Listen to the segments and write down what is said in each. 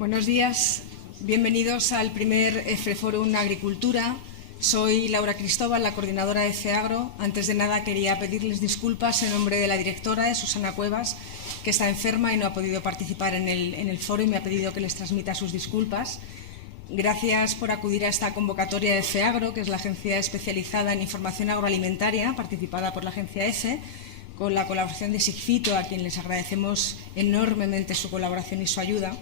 Buenos días, bienvenidos al primer EFRE-Forum Agricultura. Soy Laura Cristóbal, la coordinadora de FEAGRO. Antes de nada quería pedirles disculpas en nombre de la directora, de Susana Cuevas, que está enferma y no ha podido participar en el foro y me ha pedido que les transmita sus disculpas. Gracias por acudir a esta convocatoria de FEAGRO, que es la agencia especializada en información agroalimentaria, participada por la agencia EFE, con la colaboración de SIGFITO, a quien les agradecemos enormemente su colaboración y su ayuda.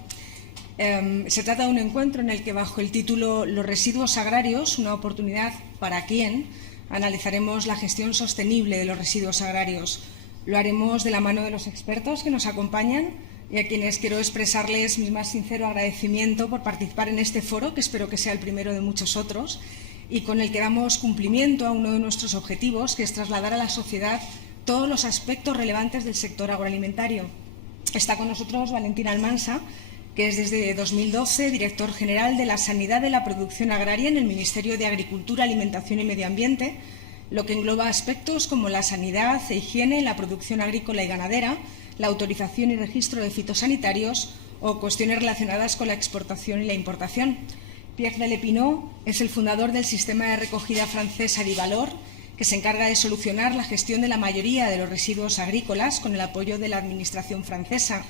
Se trata de un encuentro en el que, bajo el título Los residuos agrarios, una oportunidad para quién, analizaremos la gestión sostenible de los residuos agrarios. Lo haremos de la mano de los expertos que nos acompañan y a quienes quiero expresarles mi más sincero agradecimiento por participar en este foro, que espero que sea el primero de muchos otros, y con el que damos cumplimiento a uno de nuestros objetivos, que es trasladar a la sociedad todos los aspectos relevantes del sector agroalimentario. Está con nosotros Valentín Almansa, que es desde 2012 director general de la Sanidad de la Producción Agraria en el Ministerio de Agricultura, Alimentación y Medio Ambiente, lo que engloba aspectos como la sanidad e higiene en la producción agrícola y ganadera, la autorización y registro de fitosanitarios o cuestiones relacionadas con la exportación y la importación. Pierre Delepinot es el fundador del sistema de recogida francés Adivalor, que se encarga de solucionar la gestión de la mayoría de los residuos agrícolas con el apoyo de la Administración francesa.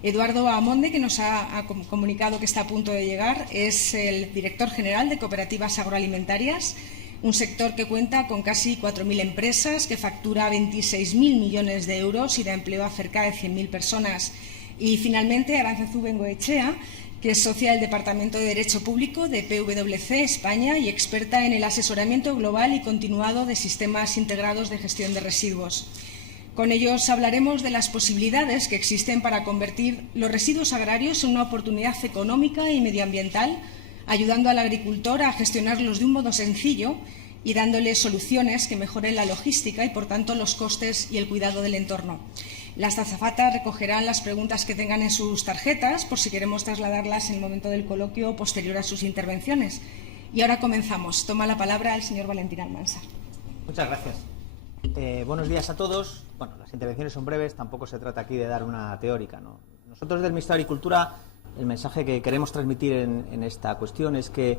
Eduardo Amonde, que nos ha comunicado que está a punto de llegar, es el director general de Cooperativas Agroalimentarias, un sector que cuenta con casi 4.000 empresas, que factura 26.000 millones de euros y da empleo a cerca de 100.000 personas. Y, finalmente, Arantzazu Bengoechea, que es socia del Departamento de Derecho Público de PwC España y experta en el asesoramiento global y continuado de sistemas integrados de gestión de residuos. Con ellos hablaremos de las posibilidades que existen para convertir los residuos agrarios en una oportunidad económica y medioambiental, ayudando al agricultor a gestionarlos de un modo sencillo y dándole soluciones que mejoren la logística y, por tanto, los costes y el cuidado del entorno. Las azafatas recogerán las preguntas que tengan en sus tarjetas, por si queremos trasladarlas en el momento del coloquio o posterior a sus intervenciones. Y ahora comenzamos. Toma la palabra el señor Valentín Almansa. Muchas gracias. Buenos días a todos. Bueno, las intervenciones son breves, tampoco se trata aquí de dar una teórica, ¿no? Nosotros del Ministerio de Agricultura, el mensaje que queremos transmitir en esta cuestión es que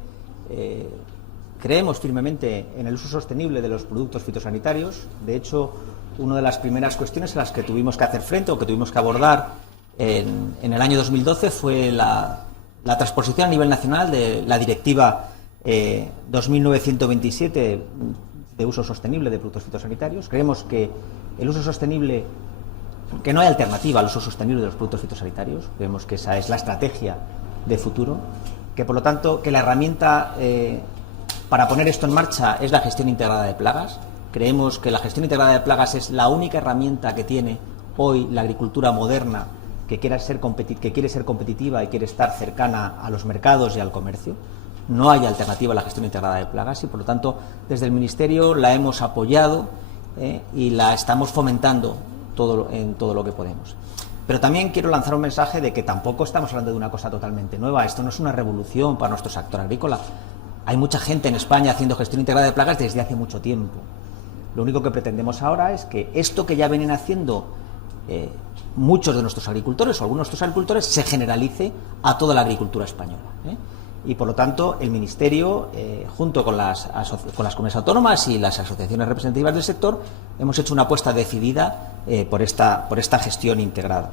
creemos firmemente en el uso sostenible de los productos fitosanitarios. De hecho, una de las primeras cuestiones a las que tuvimos que hacer frente o que tuvimos que abordar en el año 2012 fue la transposición a nivel nacional de la Directiva 2927 de uso sostenible de productos fitosanitarios. Creemos que el uso sostenible, que no hay alternativa al uso sostenible de los productos fitosanitarios, creemos que esa es la estrategia de futuro, que por lo tanto que la herramienta para poner esto en marcha es la gestión integrada de plagas. Creemos que la gestión integrada de plagas es la única herramienta que tiene hoy la agricultura moderna que quiere ser competitiva y quiere estar cercana a los mercados y al comercio. No hay alternativa a la gestión integrada de plagas y, por lo tanto, desde el Ministerio la hemos apoyado y la estamos fomentando en todo lo que podemos. Pero también quiero lanzar un mensaje de que tampoco estamos hablando de una cosa totalmente nueva. Esto no es una revolución para nuestro sector agrícola. Hay mucha gente en España haciendo gestión integrada de plagas desde hace mucho tiempo. Lo único que pretendemos ahora es que esto que ya vienen haciendo muchos de nuestros agricultores o algunos de nuestros agricultores se generalice a toda la agricultura española. Y, por lo tanto, el Ministerio, junto con las comunidades autónomas y las asociaciones representativas del sector, hemos hecho una apuesta decidida por esta gestión integrada.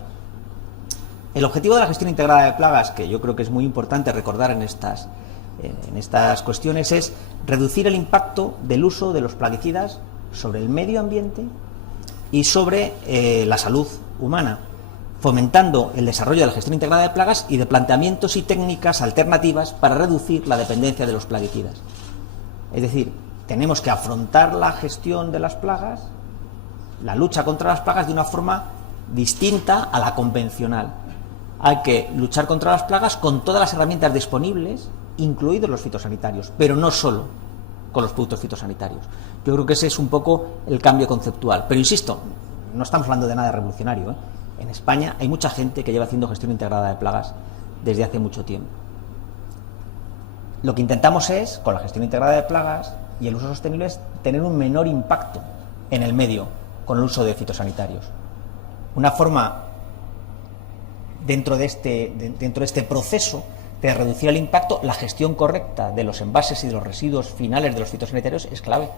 El objetivo de la gestión integrada de plagas, que yo creo que es muy importante recordar en estas cuestiones, es reducir el impacto del uso de los plaguicidas sobre el medio ambiente y sobre la salud humana, fomentando el desarrollo de la gestión integrada de plagas y de planteamientos y técnicas alternativas para reducir la dependencia de los plaguicidas. Es decir, tenemos que afrontar la gestión de las plagas, la lucha contra las plagas, de una forma distinta a la convencional. Hay que luchar contra las plagas con todas las herramientas disponibles, incluidos los fitosanitarios, pero no solo con los productos fitosanitarios. Yo creo que ese es un poco el cambio conceptual. Pero insisto, no estamos hablando de nada revolucionario, En España hay mucha gente que lleva haciendo gestión integrada de plagas desde hace mucho tiempo. Lo que intentamos es, con la gestión integrada de plagas y el uso sostenible, es tener un menor impacto en el medio con el uso de fitosanitarios. Una forma dentro de este proceso de reducir el impacto, la gestión correcta de los envases y de los residuos finales de los fitosanitarios es clave.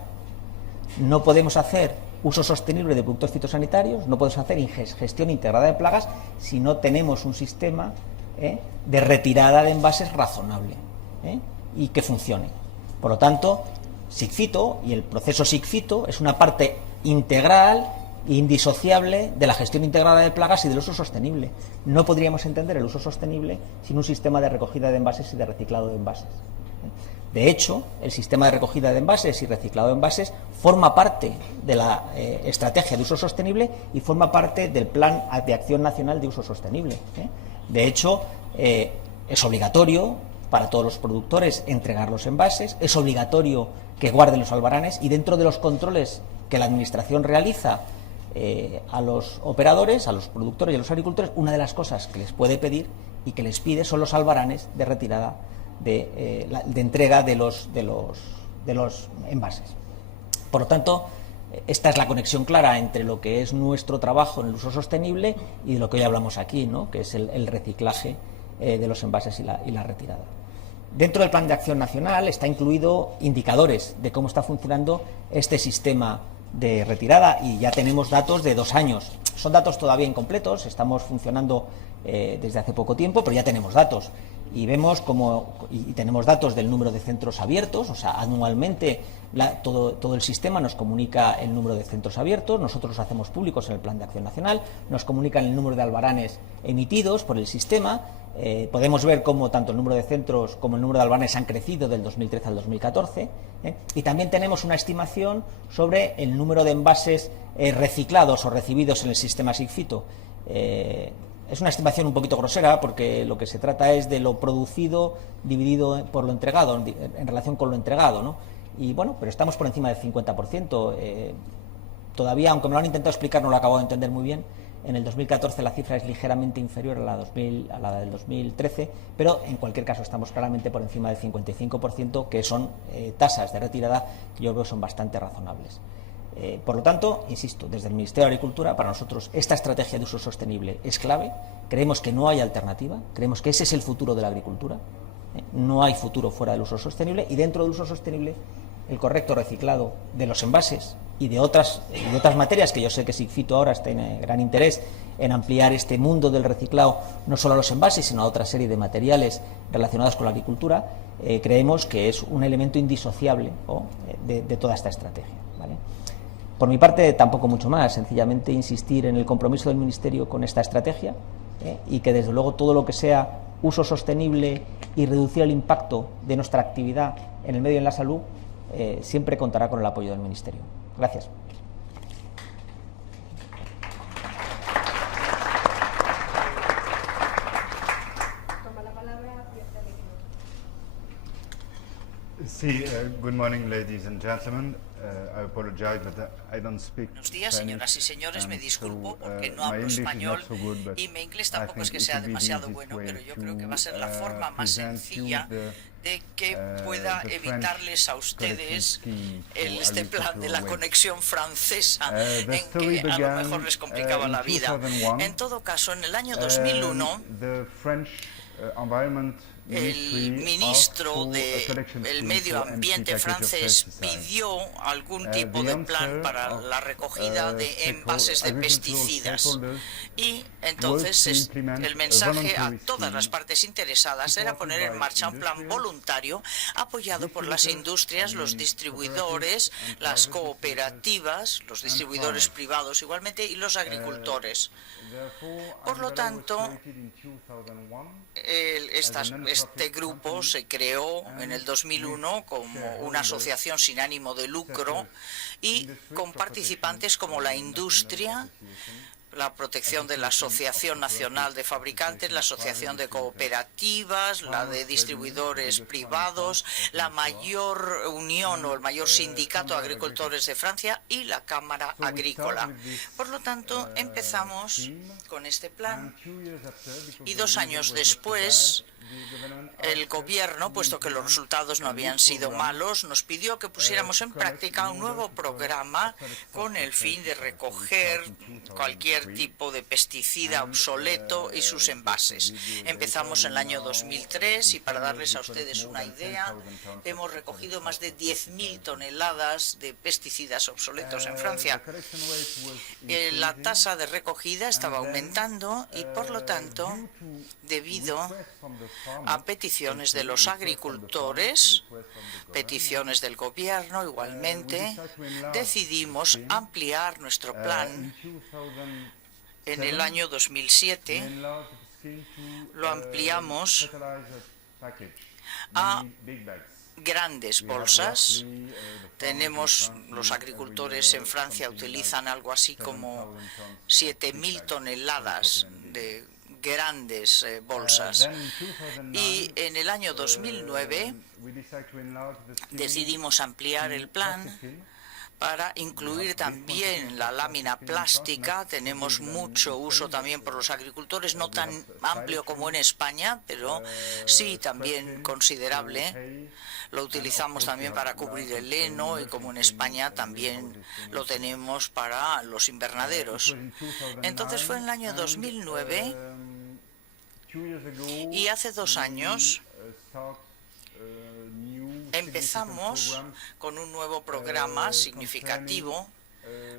No podemos hacer uso sostenible de productos fitosanitarios, no podemos hacer gestión integrada de plagas si no tenemos un sistema de retirada de envases razonable y que funcione. Por lo tanto, SIGFITO y el proceso SIGFITO es una parte integral e indisociable de la gestión integrada de plagas y del uso sostenible. No podríamos entender el uso sostenible sin un sistema de recogida de envases y de reciclado de envases. De hecho, el sistema de recogida de envases y reciclado de envases forma parte de la estrategia de uso sostenible y forma parte del Plan de Acción Nacional de Uso Sostenible. De hecho, es obligatorio para todos los productores entregar los envases, es obligatorio que guarden los albaranes y dentro de los controles que la Administración realiza a los operadores, a los productores y a los agricultores, una de las cosas que les puede pedir y que les pide son los albaranes de retirada de entrega de los envases. Por lo tanto, esta es la conexión clara entre lo que es nuestro trabajo en el uso sostenible y de lo que hoy hablamos aquí, ¿no?, que es el reciclaje de los envases y la retirada. Dentro del Plan de Acción Nacional está incluido indicadores de cómo está funcionando este sistema de retirada y ya tenemos datos de 2 años. Son datos todavía incompletos, estamos funcionando desde hace poco tiempo, pero ya tenemos datos. Y vemos y tenemos datos del número de centros abiertos, o sea, anualmente todo el sistema nos comunica el número de centros abiertos, nosotros los hacemos públicos en el Plan de Acción Nacional, nos comunican el número de albaranes emitidos por el sistema, podemos ver cómo tanto el número de centros como el número de albaranes han crecido del 2013 al 2014, y también tenemos una estimación sobre el número de envases reciclados o recibidos en el sistema SIGFITO. Es una estimación un poquito grosera porque lo que se trata es de lo producido dividido por lo entregado, en relación con lo entregado, ¿no? Y bueno, pero estamos por encima del 50%. Todavía, aunque me lo han intentado explicar, no lo acabo de entender muy bien. En el 2014 la cifra es ligeramente inferior a la del 2013, pero en cualquier caso estamos claramente por encima del 55%, que son tasas de retirada que yo creo que son bastante razonables. Por lo tanto, insisto, desde el Ministerio de Agricultura, para nosotros esta estrategia de uso sostenible es clave. Creemos que no hay alternativa, creemos que ese es el futuro de la agricultura. No hay futuro fuera del uso sostenible y dentro del uso sostenible el correcto reciclado de los envases y de otras materias, que yo sé que SIGFITO ahora tiene gran interés en ampliar este mundo del reciclado no solo a los envases, sino a otra serie de materiales relacionados con la agricultura. Creemos que es un elemento indisociable de toda esta estrategia, ¿vale? Por mi parte, tampoco mucho más, sencillamente insistir en el compromiso del Ministerio con esta estrategia y que, desde luego, todo lo que sea uso sostenible y reducir el impacto de nuestra actividad en el medio y en la salud siempre contará con el apoyo del Ministerio. Gracias. Sí, good morning, ladies and gentlemen. I apologize, but I don't speak Buenos días, señoras y señores. Me disculpo porque no hablo español y mi inglés tampoco es que sea demasiado bueno, pero yo creo que va a ser la forma más sencilla de que pueda evitarles a ustedes este plan de la conexión francesa en que a lo mejor les complicaba la vida. En todo caso, en el año 2001, el ministro del Medio Ambiente francés pidió algún tipo de plan para la recogida de envases de pesticidas y entonces el mensaje a todas las partes interesadas era poner en marcha un plan voluntario apoyado por las industrias, los distribuidores, las cooperativas, los distribuidores privados igualmente y los agricultores. Por lo tanto, este grupo se creó en el 2001 como una asociación sin ánimo de lucro y con participantes como la industria, la protección de la Asociación Nacional de Fabricantes, la Asociación de Cooperativas, la de distribuidores privados, la mayor unión o el mayor sindicato de agricultores de Francia y la Cámara Agrícola. Por lo tanto, empezamos con este plan y 2 años después el gobierno, puesto que los resultados no habían sido malos, nos pidió que pusiéramos en práctica un nuevo programa con el fin de recoger cualquier tipo de pesticida obsoleto y sus envases. Empezamos en el año 2003 y para darles a ustedes una idea, hemos recogido más de 10.000 toneladas de pesticidas obsoletos en Francia. La tasa de recogida estaba aumentando y, por lo tanto, debido a peticiones de los agricultores, peticiones del gobierno igualmente, decidimos ampliar nuestro plan. En el año 2007 lo ampliamos a grandes bolsas. Los agricultores en Francia utilizan algo así como 7.000 toneladas de grandes bolsas. Y en el año 2009 decidimos ampliar el plan para incluir también la lámina plástica. Tenemos mucho uso también por los agricultores, no tan amplio como en España, pero sí también considerable. Lo utilizamos también para cubrir el heno y, como en España, también lo tenemos para los invernaderos. Entonces fue en el año 2009 y hace 2 años empezamos con un nuevo programa significativo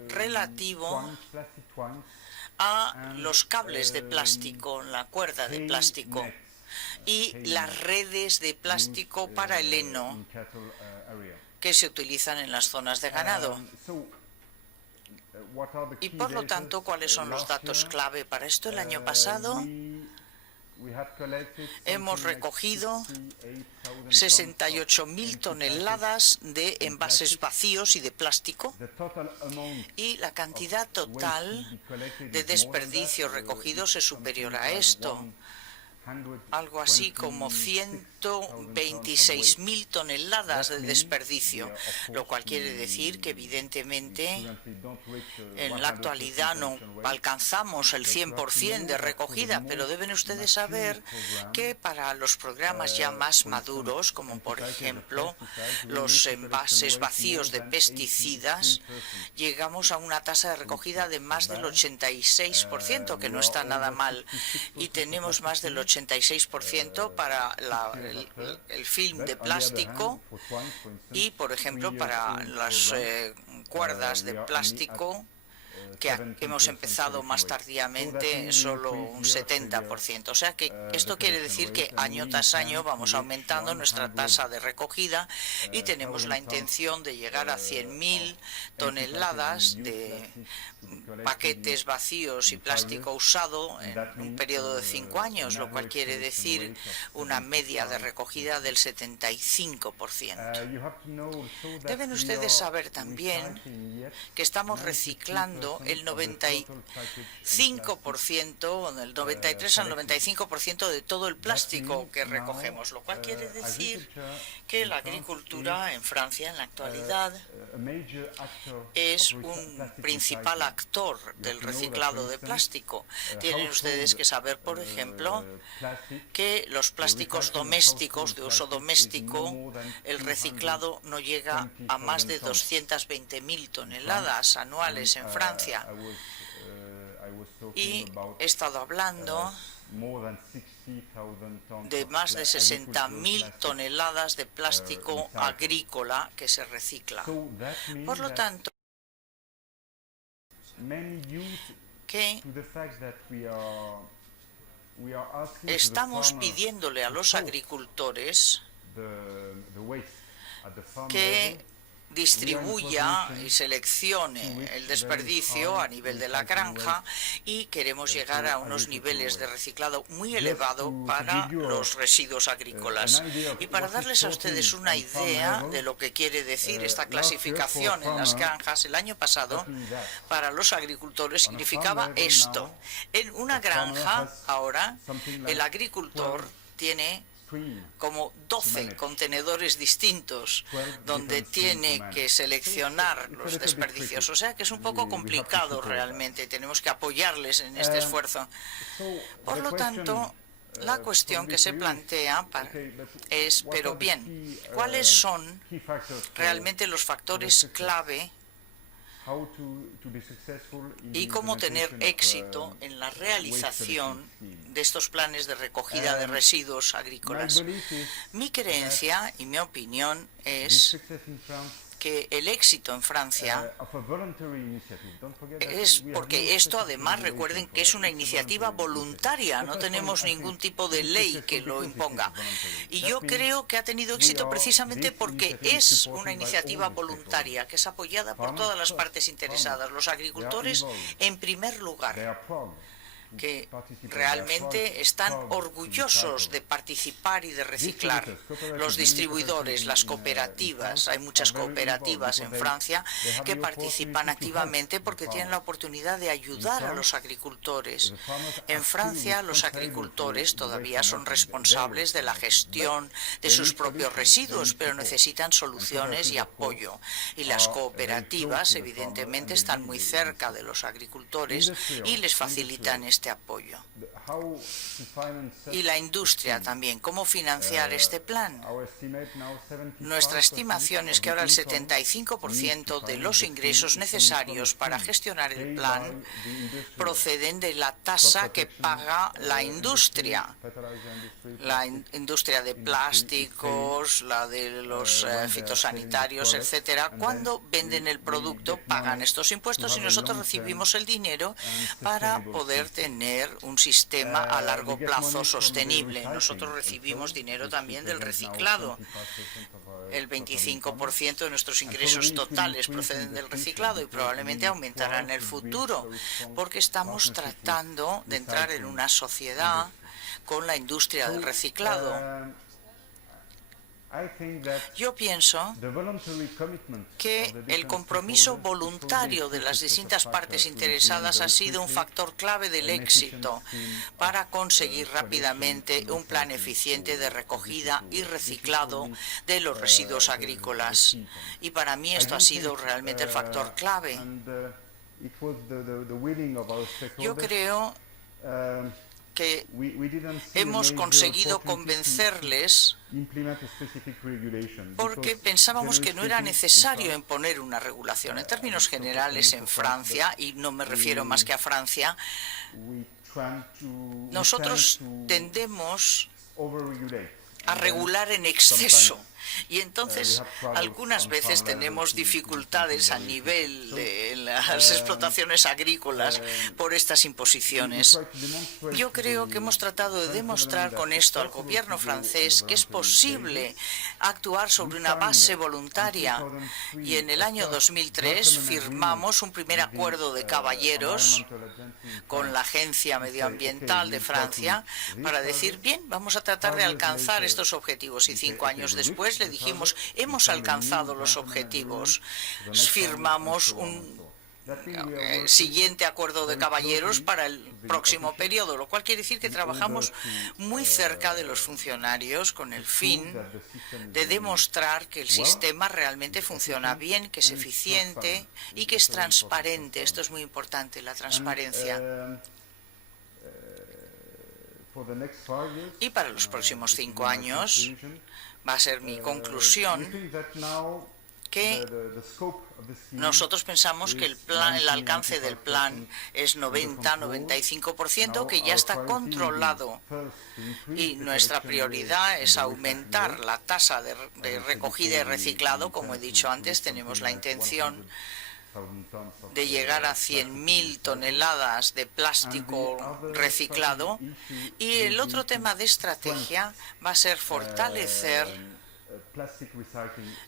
relativo a los cables de plástico, la cuerda de plástico y las redes de plástico para el heno que se utilizan en las zonas de ganado. Y, por lo tanto, ¿cuáles son los datos clave para esto? El año pasado hemos recogido 68.000 toneladas de envases vacíos y de plástico, y la cantidad total de desperdicios recogidos es superior a esto. Algo así como 126.000 toneladas de desperdicio, lo cual quiere decir que evidentemente en la actualidad no alcanzamos el 100% de recogida, pero deben ustedes saber que para los programas ya más maduros, como por ejemplo los envases vacíos de pesticidas, llegamos a una tasa de recogida de más del 86%, que no está nada mal, y tenemos más del 86% para el film de plástico y, por ejemplo, para las cuerdas de plástico, que hemos empezado más tardíamente, solo un 70%. O sea que esto quiere decir que año tras año vamos aumentando nuestra tasa de recogida y tenemos la intención de llegar a 100.000 toneladas de paquetes vacíos y plástico usado en un periodo de 5 años, lo cual quiere decir una media de recogida del 75%. Deben ustedes saber también que estamos reciclando el 95%, del 93 al 95% de todo el plástico que recogemos, lo cual quiere decir que la agricultura en Francia en la actualidad es un principal actor del reciclado de plástico. Tienen ustedes que saber, por ejemplo, que los plásticos domésticos, de uso doméstico, el reciclado no llega a más de 220.000 toneladas anuales en Francia. Y he estado hablando de más de 60.000 toneladas de plástico agrícola que se recicla. Por lo tanto, que estamos pidiéndole a los agricultores que distribuya y seleccione el desperdicio a nivel de la granja, y queremos llegar a unos niveles de reciclado muy elevados para los residuos agrícolas. Y para darles a ustedes una idea de lo que quiere decir esta clasificación en las granjas, el año pasado para los agricultores significaba esto. En una granja ahora el agricultor tiene como 12 contenedores distintos donde tiene que seleccionar los desperdicios. O sea que es un poco complicado realmente. Tenemos que apoyarles en este esfuerzo. Por lo tanto, la cuestión que se plantea es, pero bien, ¿cuáles son realmente los factores clave y cómo tener éxito en la realización de estos planes de recogida de residuos agrícolas. Mi creencia y mi opinión es que el éxito en Francia es porque esto, además, recuerden que es una iniciativa voluntaria, no tenemos ningún tipo de ley que lo imponga. Y yo creo que ha tenido éxito precisamente porque es una iniciativa voluntaria, que es apoyada por todas las partes interesadas, los agricultores en primer lugar, que realmente están orgullosos de participar y de reciclar. Los distribuidores, las cooperativas, hay muchas cooperativas en Francia que participan activamente porque tienen la oportunidad de ayudar a los agricultores. En Francia, los agricultores todavía son responsables de la gestión de sus propios residuos, pero necesitan soluciones y apoyo. Y las cooperativas, evidentemente, están muy cerca de los agricultores y les facilitan este apoyo. Y la industria también, ¿cómo financiar este plan? Nuestra estimación es que ahora el 75% de los ingresos necesarios para gestionar el plan proceden de la tasa que paga la industria de plásticos, la de los fitosanitarios, etcétera. Cuando venden el producto, pagan estos impuestos y nosotros recibimos el dinero para poder tener un sistema a largo plazo sostenible. Nosotros recibimos dinero también del reciclado. El 25% de nuestros ingresos totales proceden del reciclado y probablemente aumentará en el futuro, porque estamos tratando de entrar en una sociedad con la industria del reciclado. Yo pienso que el compromiso voluntario de las distintas partes interesadas ha sido un factor clave del éxito para conseguir rápidamente un plan eficiente de recogida y reciclado de los residuos agrícolas. Y para mí esto ha sido realmente el factor clave. Yo creo que hemos conseguido convencerles porque pensábamos que no era necesario imponer una regulación. En términos generales, en Francia, y no me refiero más que a Francia, nosotros tendemos a regular en exceso. Y entonces algunas veces tenemos dificultades a nivel de las explotaciones agrícolas por estas imposiciones. Yo creo que hemos tratado de demostrar con esto al gobierno francés que es posible actuar sobre una base voluntaria y en el año 2003 firmamos un primer acuerdo de caballeros con la Agencia Medioambiental de Francia para decir, bien, vamos a tratar de alcanzar estos objetivos y 5 años después le dijimos, hemos alcanzado los objetivos. Firmamos un siguiente acuerdo de caballeros para el próximo periodo, lo cual quiere decir que trabajamos muy cerca de los funcionarios con el fin de demostrar que el sistema realmente funciona bien, que es eficiente y que es transparente. Esto es muy importante, la transparencia. Y para los próximos 5 años va a ser mi conclusión que nosotros pensamos que el alcance del plan es 90-95%, que ya está controlado y nuestra prioridad es aumentar la tasa de recogida y reciclado. Como he dicho antes, tenemos la intención de llegar a 100.000 toneladas de plástico reciclado. Y el otro tema de estrategia va a ser fortalecer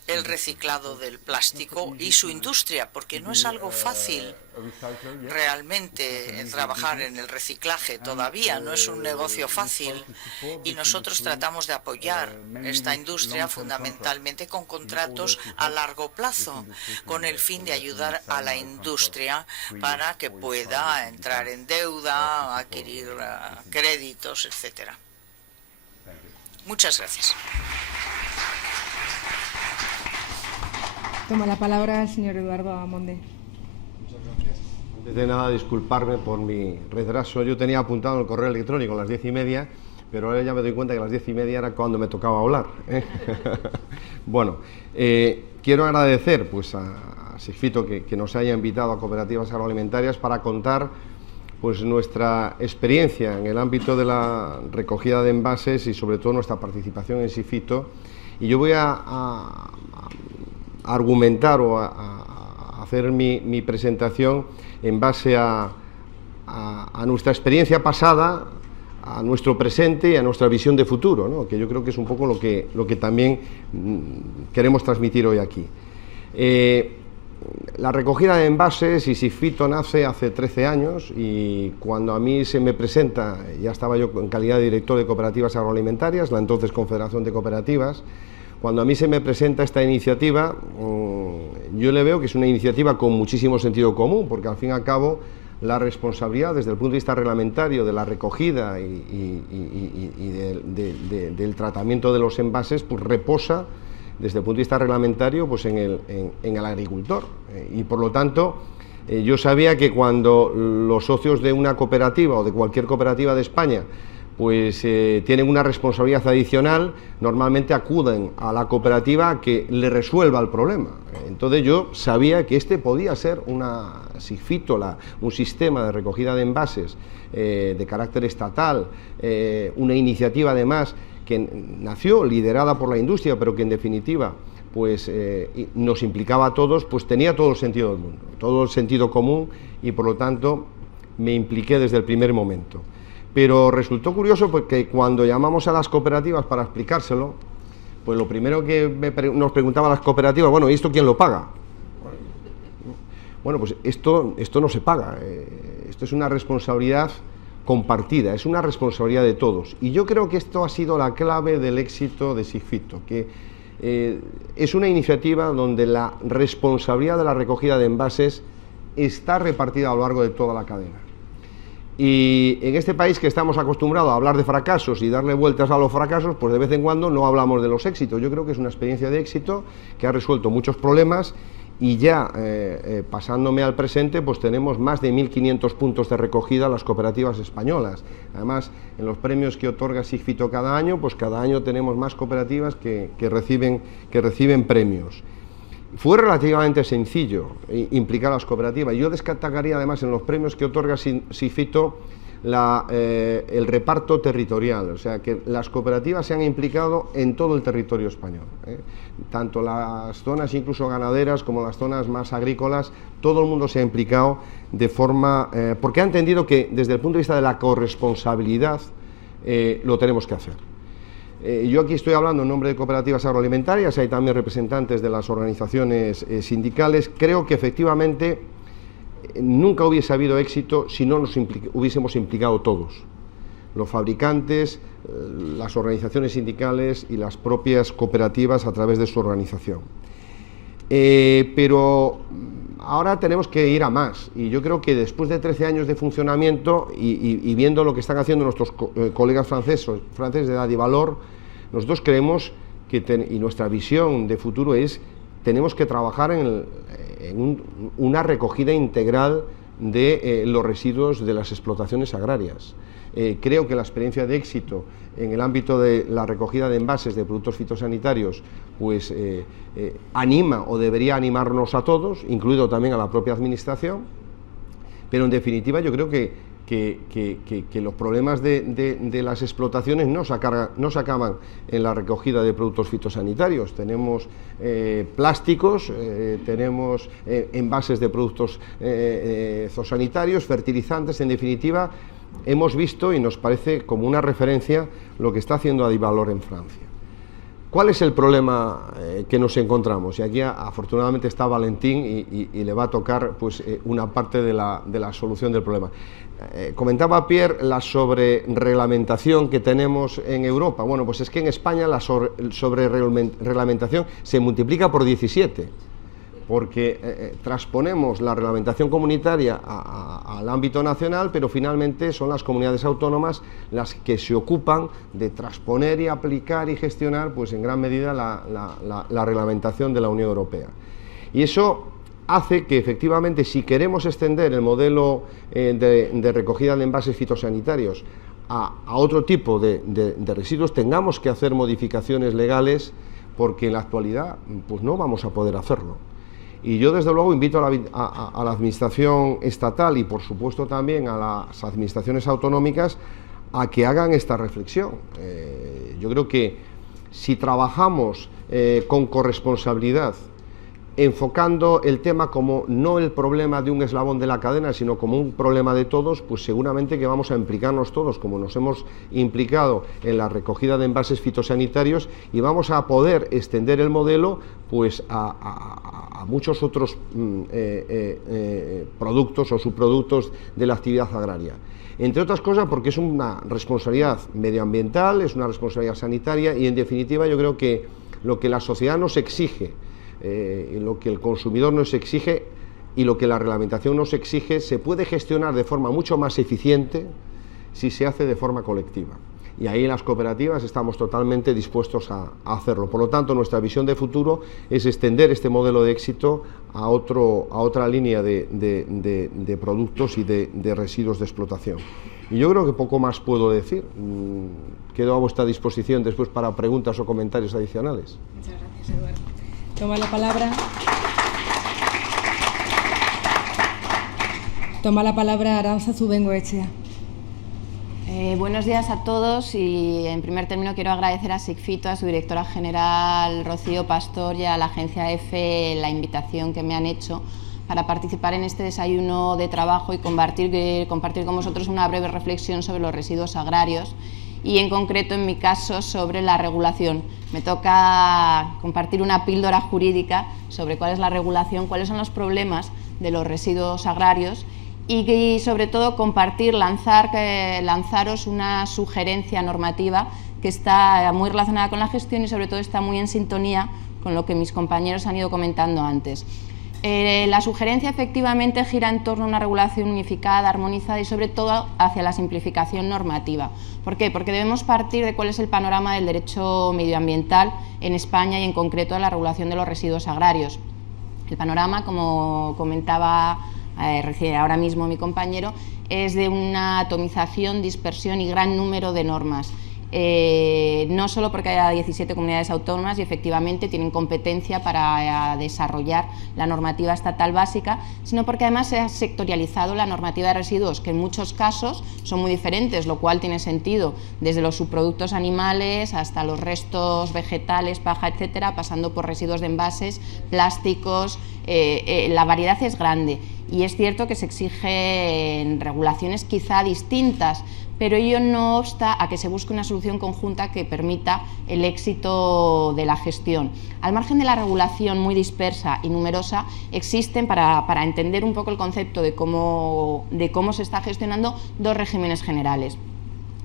el reciclado del plástico y su industria, porque no es algo fácil realmente trabajar en el reciclaje, todavía no es un negocio fácil y nosotros tratamos de apoyar esta industria fundamentalmente con contratos a largo plazo, con el fin de ayudar a la industria para que pueda entrar en deuda, adquirir créditos, etcétera. Muchas gracias. Toma la palabra el señor Eduardo Amonde. Muchas gracias. Antes de nada, disculparme por mi retraso. Yo tenía apuntado el correo electrónico a las 10:30, pero ahora ya me doy cuenta que a las 10:30 era cuando me tocaba hablar. Bueno, quiero agradecer pues, a Sigfito que nos haya invitado a Cooperativas Agroalimentarias para contar pues nuestra experiencia en el ámbito de la recogida de envases y sobre todo nuestra participación en Sigfito. Y yo voy a argumentar o a hacer mi presentación en base a nuestra experiencia pasada, a nuestro presente y a nuestra visión de futuro, ¿no? Que yo creo que es un poco lo que también queremos transmitir hoy aquí. La recogida de envases y Sigfito nace hace 13 años y cuando a mí se me presenta, ya estaba yo en calidad de director de Cooperativas Agroalimentarias, la entonces Confederación de Cooperativas. Cuando a mí se me presenta esta iniciativa, yo le veo que es una iniciativa con muchísimo sentido común, porque al fin y al cabo la responsabilidad desde el punto de vista reglamentario de la recogida y del tratamiento de los envases pues reposa desde el punto de vista reglamentario pues en el agricultor. Y por lo tanto yo sabía que cuando los socios de una cooperativa o de cualquier cooperativa de España pues tienen una responsabilidad adicional, normalmente acuden a la cooperativa a que le resuelva el problema. Entonces yo sabía que este podía ser una Sigfito, un sistema de recogida de envases de carácter estatal, una iniciativa además que nació liderada por la industria, pero que en definitiva pues nos implicaba a todos, pues tenía todo el sentido del mundo, todo el sentido común y por lo tanto me impliqué desde el primer momento. Pero resultó curioso porque cuando llamamos a las cooperativas para explicárselo, pues lo primero que nos preguntaban las cooperativas, bueno, ¿y esto quién lo paga? Bueno, pues esto no se paga, esto es una responsabilidad compartida, es una responsabilidad de todos. Y yo creo que esto ha sido la clave del éxito de Sigfito, que es una iniciativa donde la responsabilidad de la recogida de envases está repartida a lo largo de toda la cadena. Y en este país que estamos acostumbrados a hablar de fracasos y darle vueltas a los fracasos, pues de vez en cuando no hablamos de los éxitos. Yo creo que es una experiencia de éxito que ha resuelto muchos problemas y ya pasándome al presente, pues tenemos más de 1.500 puntos de recogida en las cooperativas españolas. Además, en los premios que otorga Sigfito cada año, pues cada año tenemos más cooperativas que reciben premios. Fue relativamente sencillo implicar a las cooperativas. Yo destacaría además en los premios que otorga Sigfito el reparto territorial, o sea que las cooperativas se han implicado en todo el territorio español, tanto las zonas incluso ganaderas como las zonas más agrícolas, todo el mundo se ha implicado de forma, porque ha entendido que desde el punto de vista de la corresponsabilidad lo tenemos que hacer. Yo aquí estoy hablando en nombre de Cooperativas Agroalimentarias, hay también representantes de las organizaciones sindicales. Creo que efectivamente nunca hubiese habido éxito si no nos hubiésemos implicado todos, los fabricantes, las organizaciones sindicales y las propias cooperativas a través de su organización. Pero ahora tenemos que ir a más y yo creo que después de 13 años de funcionamiento y viendo lo que están haciendo nuestros colegas franceses de Adivalor, nosotros creemos que y nuestra visión de futuro es tenemos que trabajar en una recogida integral de los residuos de las explotaciones agrarias. Creo que la experiencia de éxito en el ámbito de la recogida de envases de productos fitosanitarios pues anima o debería animarnos a todos, incluido también a la propia administración, pero en definitiva yo creo que los problemas de las explotaciones no se acaban en la recogida de productos fitosanitarios. Tenemos plásticos, tenemos envases de productos zoosanitarios, fertilizantes. En definitiva, hemos visto y nos parece como una referencia lo que está haciendo Adivalor en Francia. ¿Cuál es el problema que nos encontramos? Y aquí afortunadamente está Valentín y le va a tocar pues, una parte de la solución del problema. Comentaba Pierre la sobrereglamentación que tenemos en Europa. Bueno, pues es que en España la sobrereglamentación se multiplica por 17, porque transponemos la reglamentación comunitaria al ámbito nacional, pero finalmente son las comunidades autónomas las que se ocupan de transponer y aplicar y gestionar, pues en gran medida, la reglamentación de la Unión Europea. Y eso hace que efectivamente, si queremos extender el modelo de recogida de envases fitosanitarios a otro tipo de residuos, tengamos que hacer modificaciones legales, porque en la actualidad pues no vamos a poder hacerlo. Y yo desde luego invito a la administración estatal y por supuesto también a las administraciones autonómicas a que hagan esta reflexión. Yo creo que si trabajamos con corresponsabilidad, enfocando el tema como no el problema de un eslabón de la cadena, sino como un problema de todos, pues seguramente que vamos a implicarnos todos, como nos hemos implicado en la recogida de envases fitosanitarios, y vamos a poder extender el modelo pues a muchos otros productos o subproductos de la actividad agraria. Entre otras cosas porque es una responsabilidad medioambiental, es una responsabilidad sanitaria y en definitiva yo creo que lo que la sociedad nos exige, lo que el consumidor nos exige y lo que la reglamentación nos exige se puede gestionar de forma mucho más eficiente si se hace de forma colectiva. Y ahí en las cooperativas estamos totalmente dispuestos a hacerlo. Por lo tanto, nuestra visión de futuro es extender este modelo de éxito a otra línea de productos y de residuos de explotación. Y yo creo que poco más puedo decir. Quedo a vuestra disposición después para preguntas o comentarios adicionales. Muchas gracias, Eduardo. Toma la palabra. Toma la palabra Aranza Zubengoetxea. Buenos días a todos y en primer término quiero agradecer a SIGFITO, a su directora general Rocío Pastor y a la agencia EFE la invitación que me han hecho para participar en este desayuno de trabajo y compartir con vosotros una breve reflexión sobre los residuos agrarios y en concreto en mi caso sobre la regulación. Me toca compartir una píldora jurídica sobre cuál es la regulación, cuáles son los problemas de los residuos agrarios y sobre todo lanzaros una sugerencia normativa que está muy relacionada con la gestión y sobre todo está muy en sintonía con lo que mis compañeros han ido comentando antes. La sugerencia efectivamente gira en torno a una regulación unificada, armonizada y sobre todo hacia la simplificación normativa. ¿Por qué? Porque debemos partir de cuál es el panorama del derecho medioambiental en España y en concreto de la regulación de los residuos agrarios. El panorama, como comentaba ahora mismo mi compañero, es de una atomización, dispersión y gran número de normas. No solo porque haya 17 comunidades autónomas y efectivamente tienen competencia para desarrollar la normativa estatal básica, sino porque además se ha sectorializado la normativa de residuos, que en muchos casos son muy diferentes, lo cual tiene sentido, desde los subproductos animales hasta los restos vegetales, paja, etcétera, pasando por residuos de envases, plásticos, la variedad es grande. Y es cierto que se exigen regulaciones quizá distintas, pero ello no obsta a que se busque una solución conjunta que permita el éxito de la gestión. Al margen de la regulación muy dispersa y numerosa, existen, para entender un poco el concepto de cómo se está gestionando, dos regímenes generales.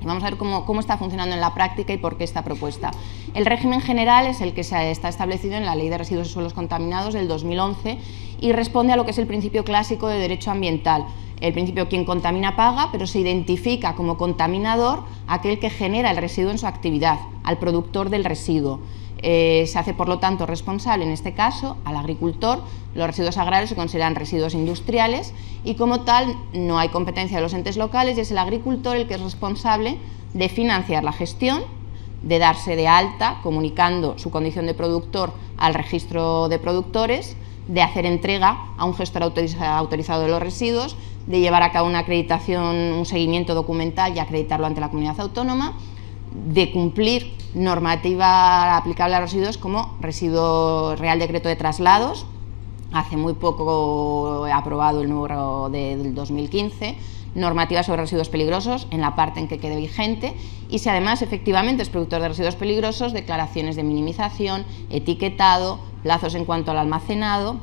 Vamos a ver cómo está funcionando en la práctica y por qué esta propuesta. El régimen general es el que está establecido en la Ley de Residuos y Suelos Contaminados del 2011 y responde a lo que es el principio clásico de derecho ambiental. El principio quien contamina paga, pero se identifica como contaminador aquel que genera el residuo en su actividad, al productor del residuo. Se hace, por lo tanto, responsable, en este caso, al agricultor. Los residuos agrarios se consideran residuos industriales y, como tal, no hay competencia de los entes locales y es el agricultor el que es responsable de financiar la gestión, de darse de alta, comunicando su condición de productor al registro de productores, de hacer entrega a un gestor autorizado de los residuos, de llevar a cabo una acreditación, un seguimiento documental y acreditarlo ante la comunidad autónoma, de cumplir normativa aplicable a los residuos como Real Decreto de Traslados, hace muy poco aprobado el número del 2015, normativa sobre residuos peligrosos en la parte en que quede vigente y si además efectivamente es productor de residuos peligrosos, declaraciones de minimización, etiquetado, plazos en cuanto al almacenado,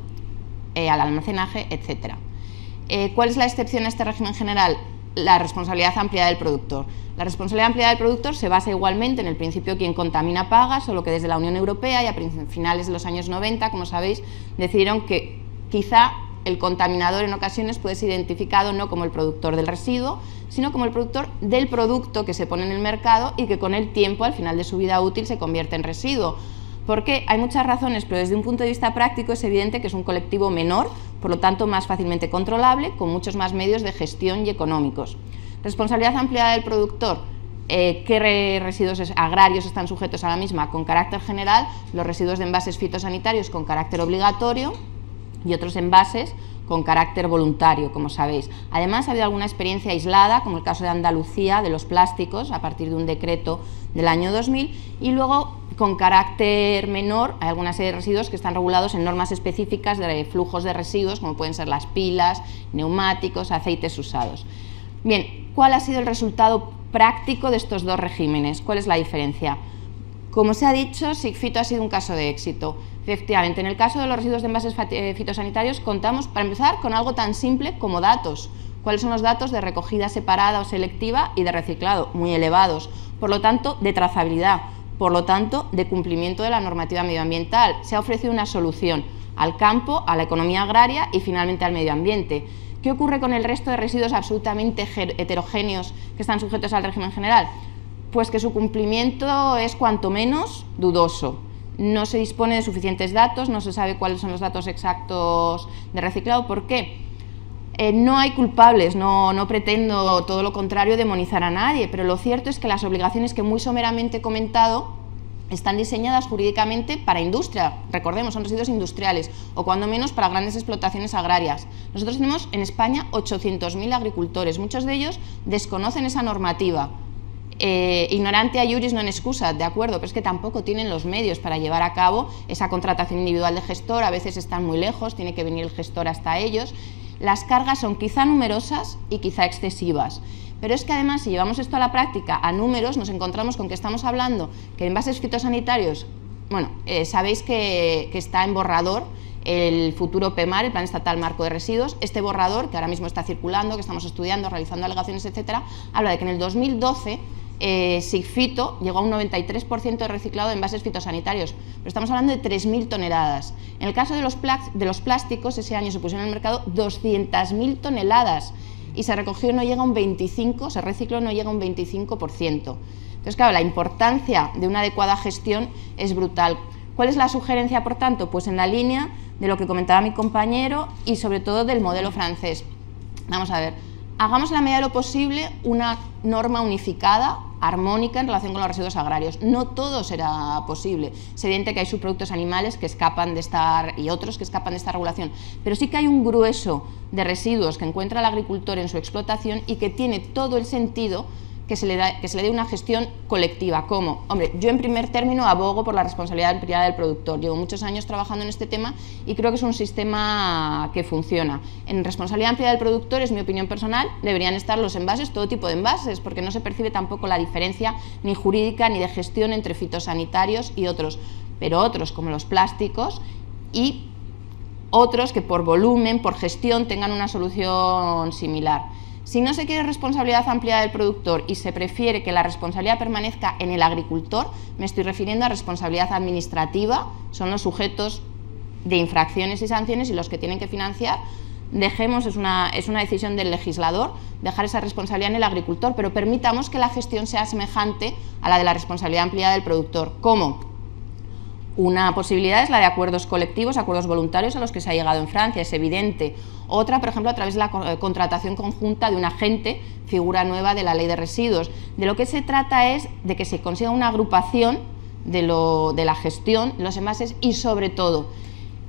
al almacenaje, etc. ¿Cuál es la excepción a este régimen general? La responsabilidad ampliada del productor. La responsabilidad ampliada del productor se basa igualmente en el principio quien contamina paga, solo que desde la Unión Europea y a finales de los años 90, como sabéis, decidieron que quizá el contaminador en ocasiones puede ser identificado no como el productor del residuo, sino como el productor del producto que se pone en el mercado y que con el tiempo, al final de su vida útil, se convierte en residuo. Porque hay muchas razones, pero desde un punto de vista práctico es evidente que es un colectivo menor, por lo tanto más fácilmente controlable, con muchos más medios de gestión y económicos. Responsabilidad ampliada del productor. ¿Qué residuos agrarios están sujetos a la misma? Con carácter general, los residuos de envases fitosanitarios con carácter obligatorio, y otros envases con carácter voluntario, como sabéis. Además, ha habido alguna experiencia aislada, como el caso de Andalucía, de los plásticos, a partir de un decreto del año 2000, y luego, con carácter menor, hay alguna serie de residuos que están regulados en normas específicas de flujos de residuos, como pueden ser las pilas, neumáticos, aceites usados. Bien, ¿cuál ha sido el resultado práctico de estos dos regímenes? ¿Cuál es la diferencia? Como se ha dicho, SIGFITO ha sido un caso de éxito. Efectivamente, en el caso de los residuos de envases fitosanitarios contamos, para empezar, con algo tan simple como datos. ¿Cuáles son los datos de recogida separada o selectiva y de reciclado? Muy elevados. Por lo tanto, de trazabilidad. Por lo tanto, de cumplimiento de la normativa medioambiental. Se ha ofrecido una solución al campo, a la economía agraria y finalmente al medio ambiente. ¿Qué ocurre con el resto de residuos absolutamente heterogéneos que están sujetos al régimen general? Pues que su cumplimiento es cuanto menos dudoso. No se dispone de suficientes datos, no se sabe cuáles son los datos exactos de reciclado. ¿Por qué? No hay culpables, no pretendo, todo lo contrario, demonizar a nadie, pero lo cierto es que las obligaciones que muy someramente he comentado están diseñadas jurídicamente para industria, recordemos, son residuos industriales, o cuando menos para grandes explotaciones agrarias. Nosotros tenemos en España 800.000 agricultores, muchos de ellos desconocen esa normativa. Ignorante a iuris non excusat, de acuerdo, pero es que tampoco tienen los medios para llevar a cabo esa contratación individual de gestor, a veces están muy lejos, tiene que venir el gestor hasta ellos. Las cargas son quizá numerosas y quizá excesivas, pero es que además, si llevamos esto a la práctica, a números, nos encontramos con que estamos hablando que envases fitosanitarios, bueno, sabéis que está en borrador el futuro PEMAR, el Plan Estatal Marco de Residuos. Este borrador, que ahora mismo está circulando, que estamos estudiando, realizando alegaciones, etcétera, habla de que en el 2012 SIGFITO llegó a un 93% de reciclado de envases fitosanitarios, pero estamos hablando de 3.000 toneladas. En el caso de los plásticos, ese año se pusieron en el mercado 200.000 toneladas y se recogió no llega a un 25%, se recicló no llega a un 25%. Entonces, claro, la importancia de una adecuada gestión es brutal. ¿Cuál es la sugerencia, por tanto? Pues en la línea de lo que comentaba mi compañero y sobre todo del modelo francés. Vamos a ver, hagamos la medida de lo posible una norma unificada, armónica en relación con los residuos agrarios. No todo será posible. Es evidente que hay subproductos animales que escapan de y otros que escapan de esta regulación, pero sí que hay un grueso de residuos que encuentra el agricultor en su explotación y que tiene todo el sentido que se le dé una gestión colectiva. ¿Cómo? Hombre, yo en primer término abogo por la responsabilidad privada del productor. Llevo muchos años trabajando en este tema y creo que es un sistema que funciona. En responsabilidad ampliada del productor, es mi opinión personal, deberían estar los envases, todo tipo de envases, porque no se percibe tampoco la diferencia ni jurídica ni de gestión entre fitosanitarios y otros, pero otros como los plásticos y otros que por volumen, por gestión, tengan una solución similar. Si no se quiere responsabilidad ampliada del productor y se prefiere que la responsabilidad permanezca en el agricultor, me estoy refiriendo a responsabilidad administrativa, son los sujetos de infracciones y sanciones y los que tienen que financiar, dejemos, es una decisión del legislador, dejar esa responsabilidad en el agricultor, pero permitamos que la gestión sea semejante a la de la responsabilidad ampliada del productor. ¿Cómo? Una posibilidad es la de acuerdos colectivos, acuerdos voluntarios a los que se ha llegado en Francia, es evidente. Otra, por ejemplo, a través de la contratación conjunta de un agente, figura nueva de la Ley de Residuos. De lo que se trata es de que se consiga una agrupación de la gestión de los envases y, sobre todo,